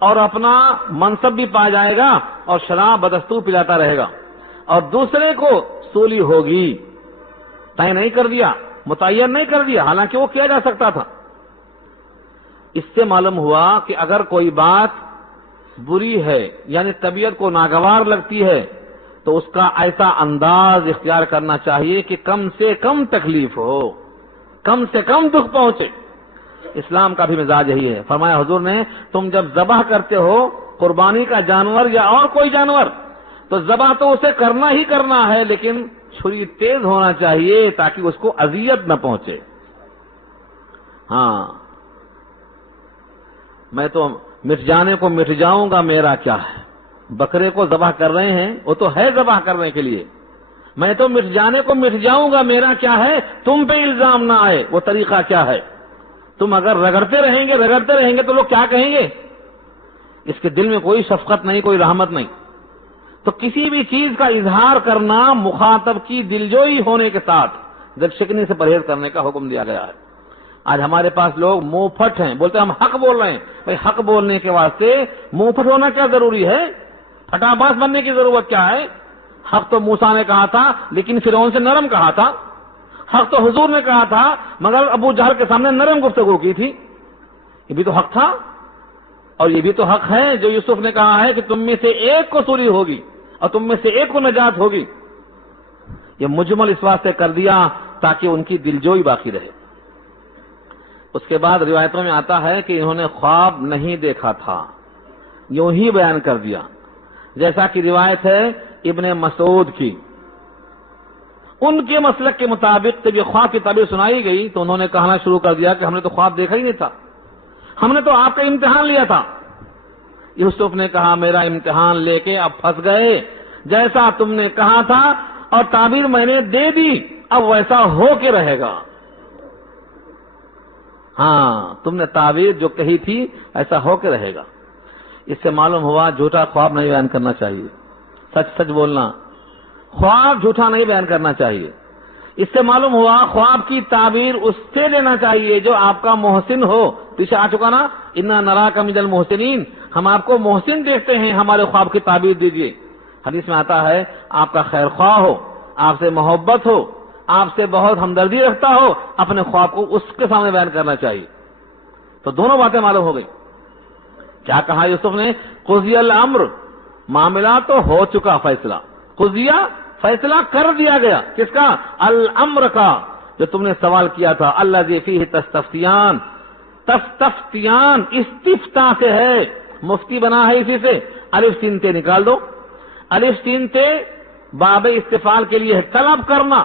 اور اپنا منصب بھی پا جائے گا اور شراب بدستور پلاتا رہے گا، اور دوسرے کو سولی ہوگی۔ طے نہیں کر دیا، متعین نہیں کر دیا، حالانکہ وہ کیا جا سکتا تھا۔ اس سے معلوم ہوا کہ اگر کوئی بات بری ہے یعنی طبیعت کو ناگوار لگتی ہے تو اس کا ایسا انداز اختیار کرنا چاہیے کہ کم سے کم تکلیف ہو، کم سے کم دکھ پہنچے۔ اسلام کا بھی مزاج یہی ہے۔ فرمایا حضور نے تم جب ذبح کرتے ہو قربانی کا جانور یا اور کوئی جانور تو ذبح تو اسے کرنا ہی کرنا ہے، لیکن چھری تیز ہونا چاہیے تاکہ اس کو اذیت نہ پہنچے۔ ہاں، میں تو مٹ جانے کو مٹ جاؤں گا میرا کیا ہے، بکرے کو ذبح کر رہے ہیں وہ تو ہے ذبح کرنے کے لیے، میں تو مٹ جانے کو مٹ جاؤں گا میرا کیا ہے، تم پہ الزام نہ آئے، وہ طریقہ کیا ہے؟ تم اگر رگڑتے رہیں گے تو لوگ کیا کہیں گے؟ اس کے دل میں کوئی شفقت نہیں، کوئی رحمت نہیں۔ تو کسی بھی چیز کا اظہار کرنا مخاطب کی دلجوئی ہونے کے ساتھ دل شکنی سے پرہیز کرنے کا حکم دیا گیا ہے۔ آج ہمارے پاس لوگ منہ پھٹ ہیں، بولتے ہیں ہم حق بول رہے ہیں۔ بھائی حق بولنے کے واسطے منہ پھٹ ہونا کیا ضروری ہے؟ پھٹا باز بننے کی ضرورت کیا ہے؟ حق تو موسیٰ نے کہا تھا لیکن فرعون سے نرم کہا تھا، حق تو حضور نے کہا تھا مگر ابو جہل کے سامنے نرم گفتگو کی تھی، یہ بھی تو حق تھا۔ اور یہ بھی تو حق ہے جو یوسف نے کہا ہے کہ تم میں سے ایک کو سولی ہوگی اور تم میں سے ایک کو نجات ہوگی۔ یہ مجمل اس واسطے کر دیا تاکہ ان کی دلجوئی باقی رہے۔ اس کے بعد روایتوں میں آتا ہے کہ انہوں نے خواب نہیں دیکھا تھا، یوں ہی بیان کر دیا، جیسا کہ روایت ہے ابن مسعود کی۔ ان کے مسلک کے مطابق جب یہ خواب کی تعبیر سنائی گئی تو انہوں نے کہنا شروع کر دیا کہ ہم نے تو خواب دیکھا ہی نہیں تھا، ہم نے تو آپ کا امتحان لیا تھا۔ یوسف نے کہا میرا امتحان لے کے اب پھنس گئے، جیسا تم نے کہا تھا اور تعبیر میں نے دے دی اب ویسا ہو کے رہے گا۔ ہاں، تم نے تعبیر جو کہی تھی ایسا ہو کے رہے گا۔ اس سے معلوم ہوا جھوٹا خواب نہیں بیان کرنا چاہیے، سچ سچ بولنا، خواب جھوٹا نہیں بیان کرنا چاہیے۔ اس سے معلوم ہوا خواب کی تعبیر اس سے لینا چاہیے جو آپ کا محسن ہو۔ پیچھے آ چکا نا انا نراک من المحسنین، ہم آپ کو محسن دیکھتے ہیں، ہمارے خواب کی تعبیر دیجیے۔ حدیث میں آتا ہے آپ کا خیر خواہ ہو، آپ سے محبت ہو، آپ سے بہت ہمدردی رکھتا ہو، اپنے خواب کو اس کے سامنے بیان کرنا چاہیے۔ تو دونوں باتیں معلوم ہو گئی۔ کیا کہا یوسف نے؟ قضی الامر، معاملہ تو ہو چکا فیصلہ، قضیہ فیصلہ کر دیا گیا، کس کا؟ الامر کا، جو تم نے سوال کیا تھا۔ الذی فیہ تستفتیان، تستفتیان استفتاء سے ہے، مفتی بنا ہے اسی سے، الف سین تے نکال دو، الف سین تے باب استفعال کے لیے ہے، طلب کرنا،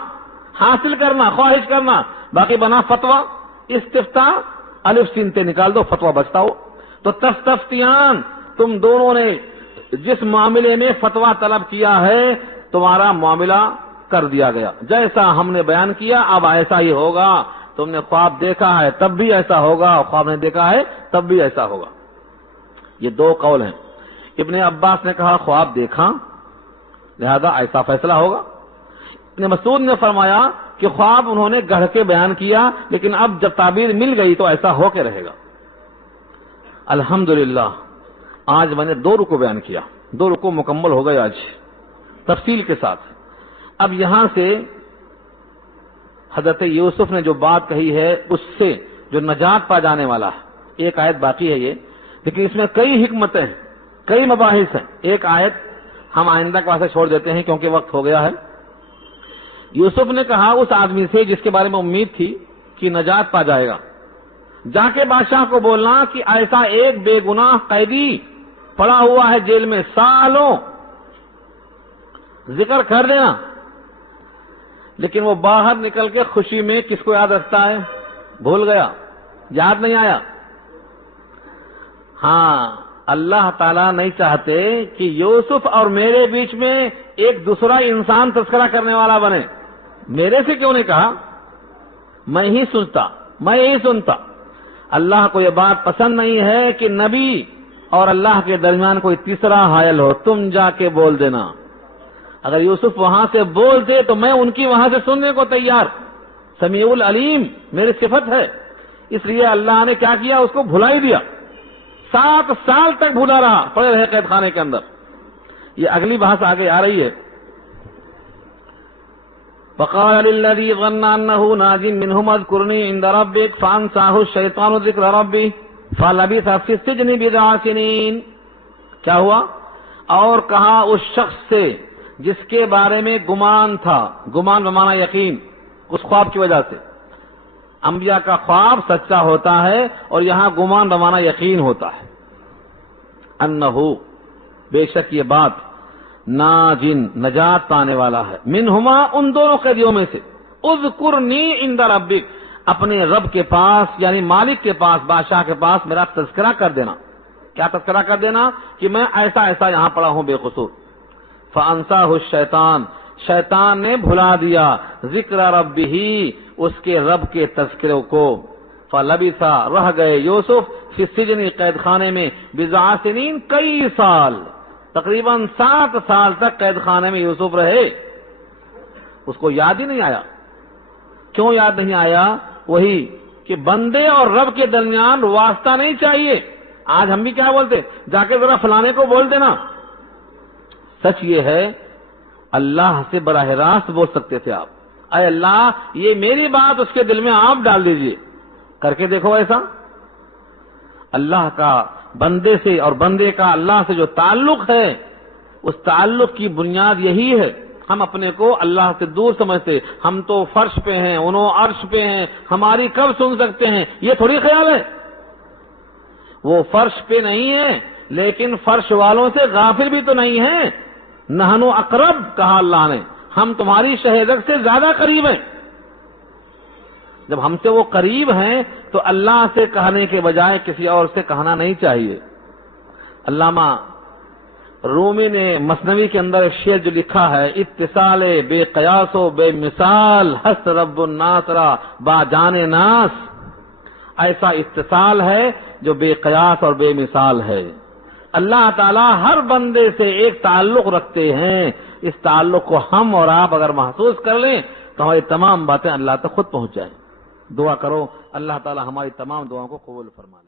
حاصل کرنا، خواہش کرنا، باقی بنا فتویٰ، استفتاء، الف سین تے نکال دو، فتویٰ بچتا ہو۔ تو تستفتیان، تم دونوں نے جس معاملے میں فتویٰ طلب کیا ہے تمہارا معاملہ کر دیا گیا، جیسا ہم نے بیان کیا اب ایسا ہی ہوگا۔ تم نے خواب دیکھا ہے تب بھی ایسا ہوگا، خواب نے دیکھا ہے تب بھی ایسا ہوگا۔ یہ دو قول ہیں۔ ابن عباس نے کہا خواب دیکھا لہذا ایسا فیصلہ ہوگا۔ ابن مسعود نے فرمایا کہ خواب انہوں نے گڑھ کے بیان کیا لیکن اب جب تعبیر مل گئی تو ایسا ہو کے رہے گا۔ الحمدللہ آج میں نے 2 رکوع بیان کیا، 2 رکوع مکمل ہو گئے آج تفصیل کے ساتھ۔ اب یہاں سے حضرت یوسف نے جو بات کہی ہے اس سے جو نجات پا جانے والا ہے، ایک آیت باقی ہے یہ، لیکن اس میں کئی حکمتیں ہیں، کئی مباحث ہیں۔ ایک آیت ہم آئندہ کے واسطے چھوڑ دیتے ہیں کیونکہ وقت ہو گیا ہے۔ یوسف نے کہا اس آدمی سے جس کے بارے میں امید تھی کہ نجات پا جائے گا، جا کے بادشاہ کو بولنا کہ ایسا ایک بے گناہ قیدی پڑا ہوا ہے جیل میں سالوں، ذکر کر دینا، لیکن وہ باہر نکل کے خوشی میں کس کو یاد رکھتا ہے؟ بھول گیا، یاد نہیں آیا۔ ہاں، اللہ تعالیٰ نہیں چاہتے کہ یوسف اور میرے بیچ میں ایک دوسرا انسان تذکرہ کرنے والا بنے۔ میرے سے کیوں نہیں کہا؟ میں ہی سنتا۔ اللہ کو یہ بات پسند نہیں ہے کہ نبی اور اللہ کے درمیان کوئی تیسرا حائل ہو۔ تم جا کے بول دینا۔ اگر یوسف وہاں سے بولتے تو میں ان کی وہاں سے سننے کو تیار۔ سمیع العلیم میری صفت ہے، اس لیے اللہ نے کیا کیا؟ اس کو بھلا ہی دیا۔ 7 سال تک بھولا رہا، پڑے رہے قید خانے کے اندر۔ یہ اگلی بحث آگے آ رہی ہے۔ وقال للذي ظن انه ناج منهما اذكرني عند ربك فانساه الشيطان ذكر ربه فلبث في السجن بضع سنين۔ کیا ہوا؟ اور کہا اس شخص سے جس کے بارے میں گمان تھا، گمان بمعنی یقین، اس خواب کی وجہ سے۔ انبیاء کا خواب سچا ہوتا ہے اور یہاں گمان بمعنی یقین ہوتا ہے۔ انہو، بے شک یہ بات، ناجن، نجات پانے والا ہے، منہما، ان دونوں قیدیوں میں سے، اذکرنی عند ربک، اپنے رب کے پاس یعنی مالک کے پاس، بادشاہ کے پاس میرا تذکرہ کر دینا۔ کیا تذکرہ کر دینا؟ کہ میں ایسا ایسا یہاں پڑا ہوں بے قصور۔ فانساہ الشیطان، شیطان نے بھلا دیا ذکر ربہ، اس کے رب کے تذکرے کو۔ فلبث، رہ گئے یوسف، فی السجن، قید خانے میں، بضع سنین، کئی سال، تقریباً 7 سال تک قید خانے میں یوسف رہے۔ اس کو یاد ہی نہیں آیا۔ کیوں یاد نہیں آیا؟ وہی کہ بندے اور رب کے درمیان واسطہ نہیں چاہیے۔ آج ہم بھی کیا بولتے؟ جا کے ذرا فلانے کو بول دینا۔ سچ یہ ہے اللہ سے براہ راست بول سکتے تھے آپ، اے اللہ یہ میری بات اس کے دل میں آپ ڈال دیجئے، کر کے دیکھو ایسا۔ اللہ کا بندے سے اور بندے کا اللہ سے جو تعلق ہے، اس تعلق کی بنیاد یہی ہے۔ ہم اپنے کو اللہ سے دور سمجھتے، ہم تو فرش پہ ہیں، انہوں عرش پہ ہیں، ہماری کب سن سکتے ہیں، یہ تھوڑی خیال ہے۔ وہ فرش پہ نہیں ہے لیکن فرش والوں سے غافل بھی تو نہیں ہے۔ نحن اقرب، کہا اللہ نے، ہم تمہاری شہادت سے زیادہ قریب ہیں۔ جب ہم سے وہ قریب ہیں تو اللہ سے کہنے کے بجائے کسی اور سے کہنا نہیں چاہیے۔ علامہ رومی نے مثنوی کے اندر ایک شعر جو لکھا ہے، اتصال بے قیاس و بے مثال، حس رب الناس را با جان ناس، ایسا اتصال ہے جو بے قیاس اور بے مثال ہے۔ اللہ تعالیٰ ہر بندے سے ایک تعلق رکھتے ہیں، اس تعلق کو ہم اور آپ اگر محسوس کر لیں تو ہماری تمام باتیں اللہ تک خود پہنچ جائیں۔ دعا کرو اللہ تعالیٰ ہماری تمام دعاؤں کو قبول فرمائے۔